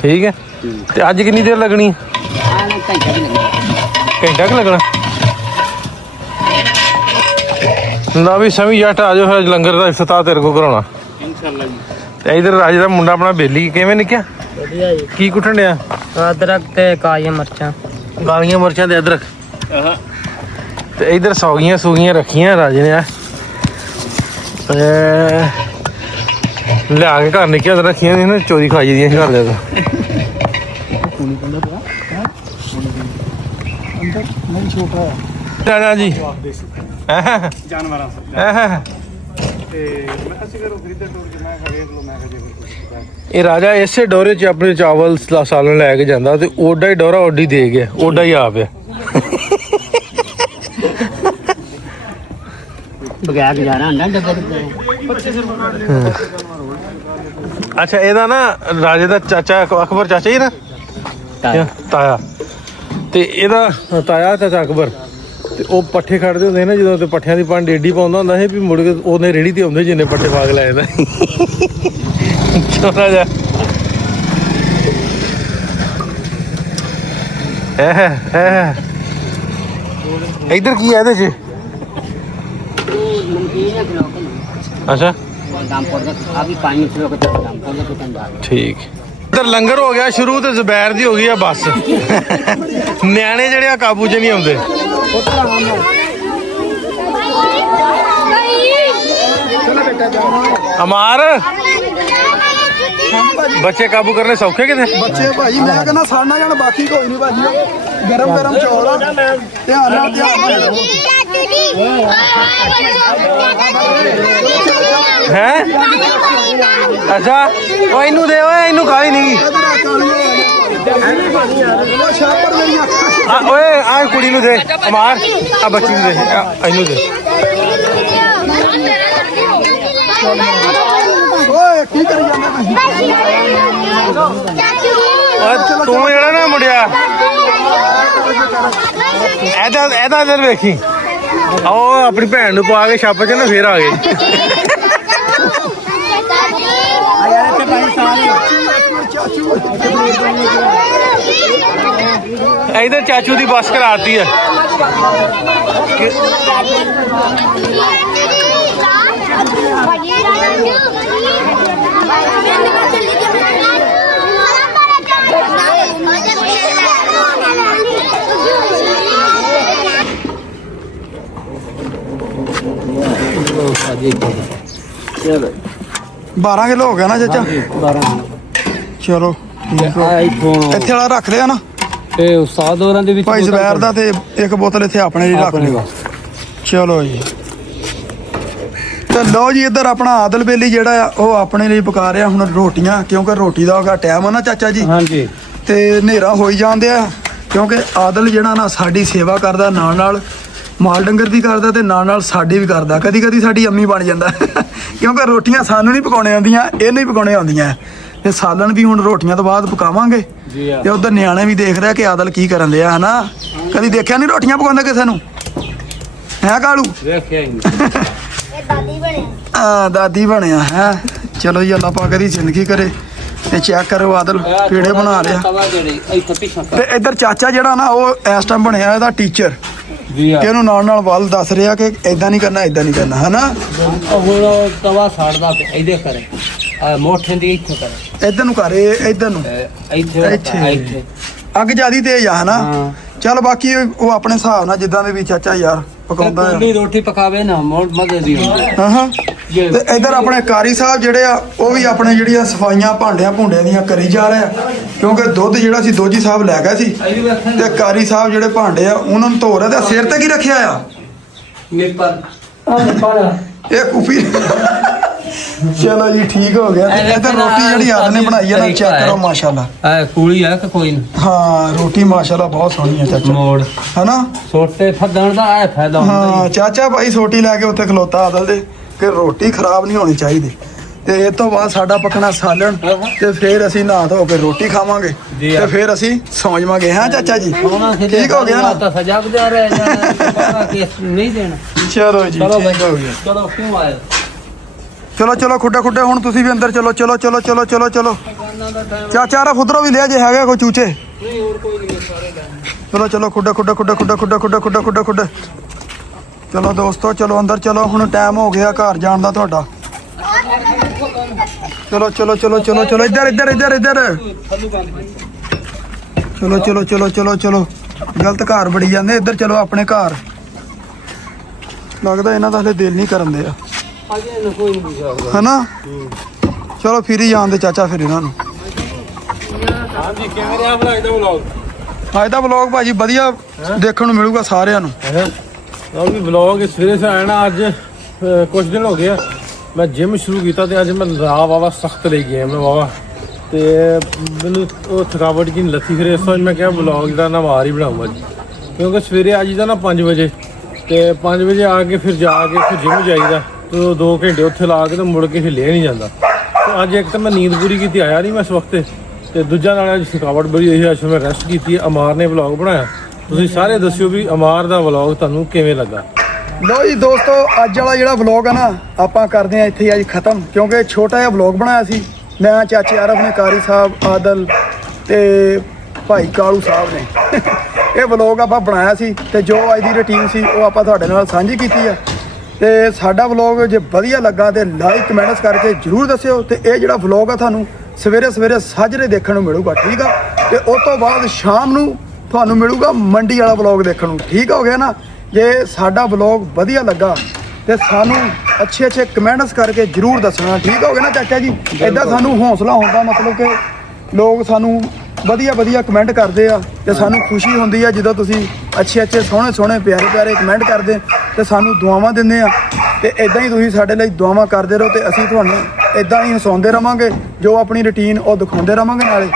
ਠੀਕ ਹੈ ਤੇ ਅੱਜ ਕਿੰਨੀ ਦੇਰ ਲੱਗਣੀ ਹੈ? आना घंटा भी लगेगा ਘੰਟਾ ਕੁ ਲੱਗਣਾ ਨਾ ਵੀ ਸਮੀ ਜੱਟ ਆ ਜਾਓ ਫਿਰ ਅੱਜ ਲੰਗਰ ਦਾ ਇਫਤਤਾਹ ਤੇਰੇ ਕੋ ਕਰਾਉਣਾ ਇਨਸ਼ਾਅੱਲਾ ਜੀ ਤੇ ਇਧਰ ਰਾਜੇ ਦਾ ਮੁੰਡਾ ਆਪਣਾ ਬੇਲੀ ਕਿਵੇਂ ਨਿਕਿਆ ਵਧੀਆ ਜੀ ਕੀ ਕੁੱਟਣ ਡਿਆ ਅਦਰਕ ਤੇ ਕਾਲੀਆਂ ਮਿਰਚਾਂ ਕਾਲੀਆਂ ਮਿਰਚਾਂ ਤੇ ਅਦਰਕ ਤੇ ਇਧਰ ਸੌਗੀਆਂ ਰੱਖੀਆਂ ਰਾਜੇ ਨੇ ਤੇ ਲਿਆ ਕੇ ਘਰ ਨਿੱਕੀਆਂ ਤੇ ਰੱਖੀਆਂ ਨੇ ਚੋਰੀ ਖਾਈ ਦੀਆਂ ਸੀ ਘਰ ਦੇ ਤੋਂ ਅੰਦਰ ਨਹੀਂ ਛੋਟਾ ਆ ਨਾ ਜੀ ਜਾਨਵਰਾਂ ਤੋਂ ਤੇ ਮੈਂ ਅਸੀਂ ਘਰੋਂ ਖਰੀਦੇ ਟੋਰ ਕੇ ਮੈਂ ਵੇਖ ਲਓ ਮੈਂ ਜੇ ਇਹ ਰਾਜਾ ਇਸੇ ਡੋਰੇ 'ਚ ਆਪਣੇ ਚਾਵਲ ਸਾਲਣ ਲੈ ਕੇ ਜਾਂਦਾ ਤੇ ਓਡਾ ਹੀ ਡੋਰਾ ਓਡੀ ਦੇ ਗਿਆ ਓਡਾ ਹੀ ਆ ਪਿਆ ਬਗੈਰ ਗੁਜ਼ਾਰਾ ਹੁੰਦਾ ਡੱਬੇ ਦੇ ਅੱਛਾ ਇਹਦਾ ਨਾ ਰਾਜੇ ਦਾ ਚਾਚਾ ਅਕਬਰ ਚਾਚਾ ਹੀ ਨਾ ਤਾਇਆ ਤੇ ਇਹਦਾ ਤਾਇਆ ਚਾਚਾ ਅਕਬਰ ਤੇ ਉਹ ਪੱਠੇ ਖੜਦੇ ਹੁੰਦੇ ਨਾ ਜਦੋਂ ਤੇ ਪੱਠਿਆਂ ਦੀ ਪੰਡ ਏਡੀ ਪਾਉਂਦਾ ਹੁੰਦਾ ਸੀ ਵੀ ਮੁੜ ਕੇ ਉਹਨੇ ਰੇੜੀ ਤੇ ਆਉਂਦੇ ਜਿੰਨੇ ਪੱਠੇ ਪਾ ਕੇ ਲੈ ਜਾਂਦਾ ਛੋਟਾ ਜਿਹਾ ਇੱਧਰ ਕੀ ਹੈ ਇਹਦੇ 'ਚ ਅੱਛਾ ਠੀਕ ਇੱਧਰ ਲੰਗਰ ਹੋ ਗਿਆ ਸ਼ੁਰੂ ਤੇ ਜ਼ੁਬੈਰ ਦੀ ਹੋ ਗਈ ਆ ਬੱਸ ਨਿਆਣੇ ਜਿਹੜੇ ਆ ਕਾਬੂ 'ਚ ਨਹੀਂ ਆਉਂਦੇ ਅਮਾਰ ਬੱਚੇ ਕਾਬੂ ਕਰਨੇ ਸੌਖੇ ਕਿਤੇ ਬੱਚੇ ਭਾਈ ਮੈਂ ਕਹਿੰਦਾ ਸਾਡਾ ਜਾਣ ਬਾਕੀ ਕੋਈ ਨਹੀਂ ਭਾਜੀ ਗਰਮ ਗਰਮ ਚੌਲ ਆ ਧਿਆਨ ਨਾਲ ਹੈ ਅੱਛਾ ਉਹ ਇਹਨੂੰ ਦੇ ਓਏ ਇਹਨੂੰ ਖਾਈ ਨਹੀਂ ਛਾਪਰ ਮੇਰੀਆਂ ਆ ਓਏ ਆ ਕੁੜੀ ਨੂੰ ਦੇ ਅਮਾਰ ਆ ਬੱਚੀ ਨੂੰ ਦੇ ਇਹਨੂੰ ਦੇ ਓਏ ਕੀ ਕਰੀ ਜਾਂਦਾ ਓਏ ਤੂੰ ਜਿਹੜਾ ਨਾ ਮੁੰਡਿਆ ਇਹਦਾ ਇਧਰ ਵੇਖੀ ਆਓ ਆਪਣੀ ਭੈਣ ਨੂੰ ਪਾ ਕੇ ਛੱਪ ਚ ਨਾ ਫੇਰ ਆ ਗਏ ਇਧਰ ਚਾਚੂ ਦੀ ਬੱਸ ਕਰਾਤੀ ਹੈ ਚਲੋ 12 ਕਿਲੋ ਹੋ ਗਿਆ ਨਾ ਚਾਚਾ 12 ਚਲੋ ਠੀਕ ਆ। ਇੱਥੇ ਵਾਲਾ ਰੱਖ ਲਿਆ ਨਾ ਤੇ ਉਸਤਾਦ ਹੋਰਾਂ ਦੇ ਵਿੱਚ ਭਾਈ ਜ਼ਬੈਰ ਦਾ ਤੇ ਇੱਕ ਬੋਤਲ ਇੱਥੇ ਆਪਣੇ ਲਈ ਰੱਖ ਲਿਓ ਚਲੋ ਜੀ ਤੇ ਲਓ ਜੀ ਇੱਧਰ ਆਪਣਾ ਆਦਲ ਬੇਲੀ ਜਿਹੜਾ ਆ ਉਹ ਆਪਣੇ ਲਈ ਪਕਾ ਰਿਹਾ ਹੁਣ ਰੋਟੀਆਂ ਕਿਉਂਕਿ ਰੋਟੀ ਦਾ ਉਹਦਾ ਟਾਈਮ ਆ ਨਾ ਚਾਚਾ ਜੀ ਹਾਂਜੀ ਤੇ ਹਨੇਰਾ ਹੋਈ ਜਾਂਦੇ ਆ ਕਿਉਂਕਿ ਆਦਲ ਜਿਹੜਾ ਨਾ ਸਾਡੀ ਸੇਵਾ ਕਰਦਾ ਨਾਲ ਨਾਲ ਮਾਲ ਡੰਗਰ ਦੀ ਕਰਦਾ ਤੇ ਨਾਲ ਨਾਲ ਸਾਡੀ ਵੀ ਕਰਦਾ ਕਦੀ ਕਦੀ ਸਾਡੀ ਅੰਮੀ ਬਣ ਜਾਂਦਾ ਕਿਉਂਕਿ ਰੋਟੀਆਂ ਸਾਨੂੰ ਨਹੀਂ ਪਕਾਉਣੇ ਆਉਂਦੀਆਂ ਇਹਨੂੰ ਹੀ ਪਕਾਉਣੇ ਆਉਂਦੀਆਂ ਤੇ ਸਾਲਣ ਵੀ ਹੁਣ ਰੋਟੀਆਂ ਤੋਂ ਬਾਅਦ ਪਕਾਵਾਂਗੇ ਤੇ ਉਧਰ ਨਿਆਣੇ ਵੀ ਦੇਖ ਰਿਹਾ ਕਿ ਆਦਲ ਕੀ ਕਰਨ ਲਿਆ ਹਨਾ ਕਦੀ ਦੇਖਿਆ ਨਹੀਂ ਰੋਟੀਆਂ ਪਕਾਉਂਦਾ ਕਿਸੇ ਨੂੰ ਹੈ ਕਾਲੂ ਵੇਖਿਆ ਹੀ ਦਾਦੀ ਬਣਿਆ ਹੈ ਚਲੋ ਜੀ ਅੱਲਾਹ ਪਾਕ ਦੀ ਜ਼ਿੰਦਗੀ ਕਰੇ ਤੇ ਚੈੱਕ ਕਰੋ ਆਦਲ ਪੇੜੇ ਬਣਾ ਰਿਹਾ ਤਵਾ ਜਿਹੜੀ ਇੱਥੇ ਪਿੱਛੋਂ ਤੇ ਇੱਧਰ ਚਾਚਾ ਜਿਹੜਾ ਨਾ ਉਹ ਇਸ ਟਾਈਮ ਬਣਿਆ ਇਹਦਾ ਟੀਚਰ ਜੀ ਤੇ ਇਹਨੂੰ ਨਾਲ ਨਾਲ ਵੱਲ ਦੱਸ ਰਿਹਾ ਕਿ ਇਦਾਂ ਨਹੀਂ ਕਰਨਾ ਹਨਾ ਹੁਣ ਤਵਾ ਸਾੜਦਾ ਤੇ ਇਹਦੇ ਕਰੇ ਆ ਮੋਠੇ ਦੀ ਇੱਥੇ ਕਰੇ ਇਧਰ ਨੂੰ ਕਰੇ ਇਧਰ ਨੂੰ ਇੱਥੇ ਅੱਗ ਜਿਆਦੀ ਤੇਜ਼ ਆ ਹਨਾ ਹਾਂ। ਚੱਲ ਬਾਕੀ ਉਹ ਆਪਣੇ ਹਿਸਾਬ ਨਾਲ ਜਿੱਦਾਂ ਦੇ ਵੀ ਚਾਚਾ ਯਾਰ ਪਕਾਉਂਦਾ ਆ ਪਹਿਲੀ ਰੋਟੀ ਪਕਾਵੇ ਨਾ ਮੋੜ ਮਜ਼ੇ ਦੀ ਹੁੰਦੀ ਹਾਂ ਹਾਂ ਤੇ ਇਧਰ ਆਪਣੇ ਕਾਰੀ ਸਾਹਿਬ ਜਿਹੜੇ ਆ ਉਹ ਵੀ ਆਪਣੇ ਜਿਹੜੀਆਂ ਸਫਾਈਆਂ ਭਾਂਡਿਆਂ ਭੁੰਡਿਆਂ ਦੀਆਂ ਕਰੀ ਜਾ ਰਹੇ ਆ ਕਿਉਂਕਿ ਦੁੱਧ ਜਿਹੜਾ ਸੀ ਦੋਜੀ ਸਾਹਿਬ ਲੈ ਗਿਆ ਸੀ ਤੇ ਕਾਰੀ ਸਾਹਿਬ ਜਿਹੜੇ ਭਾਂਡੇ ਆ ਉਹਨਾਂ ਨੂੰ ਧੋ ਰਿਹਾ ਤੇ ਸਿਰ ਤੇ ਕੀ ਰੱਖਿਆ ਆ ਇਹ ਕੁਫੀ ਚਲੋ ਜੀ ਠੀਕ ਹੋ ਗਿਆ ਤੇ ਇੱਧਰ ਰੋਟੀ ਜਿਹੜੀ ਆਦ ਨੇ ਬਣਾਈ ਆ ਨਾ ਚੈੱਕ ਕਰੋ ਮਾਸ਼ਾਅੱਲਾ ਆ ਕੂਲੀ ਆ ਕਿ ਕੋਈ ਨਾ ਹਾਂ ਰੋਟੀ ਮਾਸ਼ਾਅੱਲਾ ਬਹੁਤ ਸੋਹਣੀ ਆ ਚਾਚਾ ਮੋੜ ਹਨਾ ਛੋਟੇ ਫੱਦਣ ਦਾ ਆ ਫਾਇਦਾ ਹੁੰਦਾ ਹਾਂ ਚਾਚਾ ਭਾਈ ਸੋਟੀ ਲੈ ਕੇ ਉੱਥੇ ਖਲੋਤਾ ਆਦਲ ਦੇ ਕਿ ਰੋਟੀ ਖਰਾਬ ਨਹੀਂ ਹੋਣੀ ਚਾਹੀਦੀ ਤੇ ਇਹ ਤੋਂ ਬਾਅਦ ਸਾਡਾ ਪਕਣਾ ਸਾਲਣ ਤੇ ਫਿਰ ਅਸੀਂ ਨਹਾ ਧੋ ਕੇ ਰੋਟੀ ਖਾਵਾਂਗੇ ਤੇ ਫਿਰ ਅਸੀਂ ਸੌਂ ਜਾਵਾਂਗੇ ਹਾਂ ਚਾਚਾ ਜੀ ਠੀਕ ਹੋ ਗਿਆ ਨਾ ਤਾਂ ਸਜਾ ਬਜਾ ਰਿਹਾ ਜਾਣਾ ਕਿ ਨਹੀਂ ਦੇਣਾ ਚਲੋ ਜੀ ਚਲੋ ਠੀਕ ਹੋ ਗਿਆ ਚਲੋ ਕਿਉਂ ਆਇਆ ਚਲੋ ਖੁੱਡੇ ਹੁਣ ਤੁਸੀਂ ਵੀ ਅੰਦਰ ਚਲੋ ਚਾਚਾ ਰਾ ਫੁਦਰੋ ਵੀ ਲਿਆ ਜੇ ਹੈਗਾ ਕੋਈ ਚੂਚੇ ਨਹੀਂ ਹੋਰ ਕੋਈ ਨਹੀਂ ਸਾਰੇ ਲੈ ਚਲੋ ਖੁੱਡੇ ਚਲੋ ਦੋਸਤੋ ਚਲੋ ਅੰਦਰ ਚਲੋ ਹੁਣ ਟਾਈਮ ਹੋ ਗਿਆ ਘਰ ਜਾਣ ਦਾ ਤੁਹਾਡਾ ਚਲੋ ਚਲੋ ਚਲੋ ਚਲੋ ਚਲੋ ਇੱਧਰ ਇੱਧਰ ਇੱਧਰ ਇੱਧਰ ਚਲੋ ਚਲੋ ਚਲੋ ਚਲੋ ਚਲੋ ਗਲਤ ਘਰ ਬੜੀ ਜਾਂਦੇ ਇੱਧਰ ਚਲੋ ਆਪਣੇ ਘਰ ਲੱਗਦਾ ਇਹਨਾਂ ਦਾ ਹਲੇ ਦਿਲ ਨਹੀਂ ਕਰਨ ਦੇ ਆ ਹਨਾ ਚਲੋ ਫਿਰ ਹੀ ਜਾਣ ਦੇ ਚਾਚਾ ਫਿਰ ਇਹਨਾਂ ਨੂੰ ਹਾਂਜੀ ਕਿਵੇਂ ਰਿਹਾ ਭਲਾ ਇਹਦਾ ਵਲੌਗ ਅੱਜ ਦਾ ਵਲੌਗ ਭਾਜੀ ਵਧੀਆ ਦੇਖਣ ਨੂੰ ਮਿਲੂਗਾ ਸਾਰਿਆਂ ਨੂੰ ਉਹ ਵੀ ਵਲੌਗ ਸਵੇਰੇ ਸੇ ਆਇਆ ਨਾ ਅੱਜ ਕੁਝ ਦਿਨ ਹੋ ਗਏ ਆ ਮੈਂ ਜਿਮ ਸ਼ੁਰੂ ਕੀਤਾ ਤੇ ਅੱਜ ਮੈਂ ਰਾਹ ਵਾਵਾ ਸਖਤ ਲਈ ਗਿਆ ਮੈਂ ਵਾਵਾ ਤੇ ਮੈਨੂੰ ਉਹ ਥਕਾਵਟ ਜੀ ਨਹੀਂ ਲੱਥੀ ਫਿਰ ਇਸ ਵਾਰ ਮੈਂ ਕਿਹਾ ਵਲੌਗ ਜਿਹੜਾ ਨਾ ਵਾਰ ਹੀ ਬਣਾਉਂਗਾ ਜੀ ਕਿਉਂਕਿ ਸਵੇਰੇ ਅੱਜ ਦਾ ਨਾ 5 ਵਜੇ ਤੇ 5 ਵਜੇ ਆ ਕੇ ਫਿਰ ਜਾ ਕੇ ਫਿਰ ਜਿਮ ਜਾਈਦਾ ਤੇ 2 ਘੰਟੇ ਉੱਥੇ ਲਾ ਕੇ ਤੇ ਮੁੜ ਕੇ ਹਿੱਲਿਆ ਨਹੀਂ ਜਾਂਦਾ ਤੇ ਅੱਜ ਇੱਕ ਤਾਂ ਮੈਂ ਨੀਂਦ ਪੂਰੀ ਕੀਤੀ ਆਇਆ ਨਹੀਂ ਮੈਂ ਇਸ ਵਕਤ ਤੇ ਦੂਜਾ ਨਾਲ ਅੱਜ ਥਕਾਵਟ ਬੜੀ ਹੋਈ ਅੱਜ ਮੈਂ ਰੈਸਟ ਕੀਤੀ ਅਮਾਰ ਨੇ ਵਲੌਗ ਬਣਾਇਆ ਤੁਸੀਂ ਸਾਰੇ ਦੱਸਿਓ ਵੀ ਅਮਾਰ ਦਾ ਵਲੌਗ ਤੁਹਾਨੂੰ ਕਿਵੇਂ ਲੱਗਾ ਲੋ ਜੀ ਦੋਸਤੋ ਅੱਜ ਵਾਲਾ ਜਿਹੜਾ ਵਲੌਗ ਆ ਨਾ ਆਪਾਂ ਕਰਦੇ ਆ ਇੱਥੇ ਅੱਜ ਖਤਮ ਕਿਉਂਕਿ ਛੋਟਾ ਜਿਹਾ ਵਲੌਗ ਬਣਾਇਆ ਸੀ ਮੈਂ ਚਾਚੇ ਆਰਫ ਨੇ ਕਾਰੀ ਸਾਹਿਬ ਆਦਲ ਤੇ ਭਾਈ ਕਾਲੂ ਸਾਹਿਬ ਨੇ ਇਹ ਵਲੌਗ ਆਪਾਂ ਬਣਾਇਆ ਸੀ ਤੇ ਜੋ ਅੱਜ ਦੀ ਰੁਟੀਨ ਸੀ ਉਹ ਆਪਾਂ ਤੁਹਾਡੇ ਨਾਲ ਸਾਂਝੀ ਕੀਤੀ ਆ ਤੇ ਸਾਡਾ ਵਲੌਗ ਜੇ ਵਧੀਆ ਲੱਗਾ ਤੇ ਲਾਈਕ ਕਮੈਂਟਸ ਕਰਕੇ ਜਰੂਰ ਦੱਸਿਓ ਤੇ ਇਹ ਜਿਹੜਾ ਵਲੌਗ ਆ ਤੁਹਾਨੂੰ ਸਵੇਰੇ ਸਵੇਰੇ ਸਾਜਰੇ ਦੇਖਣ ਨੂੰ ਮਿਲੂਗਾ ਠੀਕ ਆ ਤੇ ਉਸ ਤੋਂ ਬਾਅਦ ਸ਼ਾਮ ਨੂੰ ਤੁਹਾਨੂੰ ਮਿਲੂਗਾ ਮੰਡੀ ਵਾਲਾ ਵਲੌਗ ਦੇਖਣ ਨੂੰ ਠੀਕ ਹੋ ਗਿਆ ਨਾ ਜੇ ਸਾਡਾ ਵਲੌਗ ਵਧੀਆ ਲੱਗਾ ਤੇ ਸਾਨੂੰ ਅੱਛੇ ਅੱਛੇ ਕਮੈਂਟਸ ਕਰਕੇ ਜਰੂਰ ਦੱਸਣਾ ਠੀਕ ਹੋ ਗਿਆ ਨਾ ਚਾਚਾ ਜੀ ਇਦਾਂ ਸਾਨੂੰ ਹੌਸਲਾ ਹੁੰਦਾ ਮਤਲਬ ਕਿ ਲੋਕ ਸਾਨੂੰ ਵਧੀਆ ਵਧੀਆ ਕਮੈਂਟ ਕਰਦੇ ਆ ਤੇ ਸਾਨੂੰ ਖੁਸ਼ੀ ਹੁੰਦੀ ਆ ਜਦੋਂ ਤੁਸੀਂ ਅੱਛੇ ਅੱਛੇ ਸੋਹਣੇ ਸੋਹਣੇ ਪਿਆਰੇ ਪਿਆਰੇ ਕਮੈਂਟ ਕਰਦੇ ਤੇ ਸਾਨੂੰ ਦੁਆਵਾਂ ਦਿੰਦੇ ਆ ਤੇ ਇਦਾਂ ਹੀ ਤੁਸੀਂ ਸਾਡੇ ਲਈ ਦੁਆਵਾਂ ਕਰਦੇ ਰਹੋ ਤੇ ਅਸੀਂ ਤੁਹਾਨੂੰ ਇਦਾਂ ਹੀ ਹਸਾਉਂਦੇ ਰਵਾਂਗੇ ਜੋ ਆਪਣੀ ਰੁਟੀਨ ਉਹ ਦਿਖਾਉਂਦੇ ਰਵਾਂਗੇ ਨਾਲੇ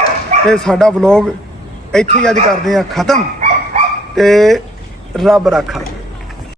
ਤੇ ਸਾਡਾ ਵਲੌਗ ਇੱਥੇ ਹੀ ਅੱਜ ਕਰਦੇ ਆ ਖਤਮ ਤੇ ਰੱਬ ਰਾਖਾ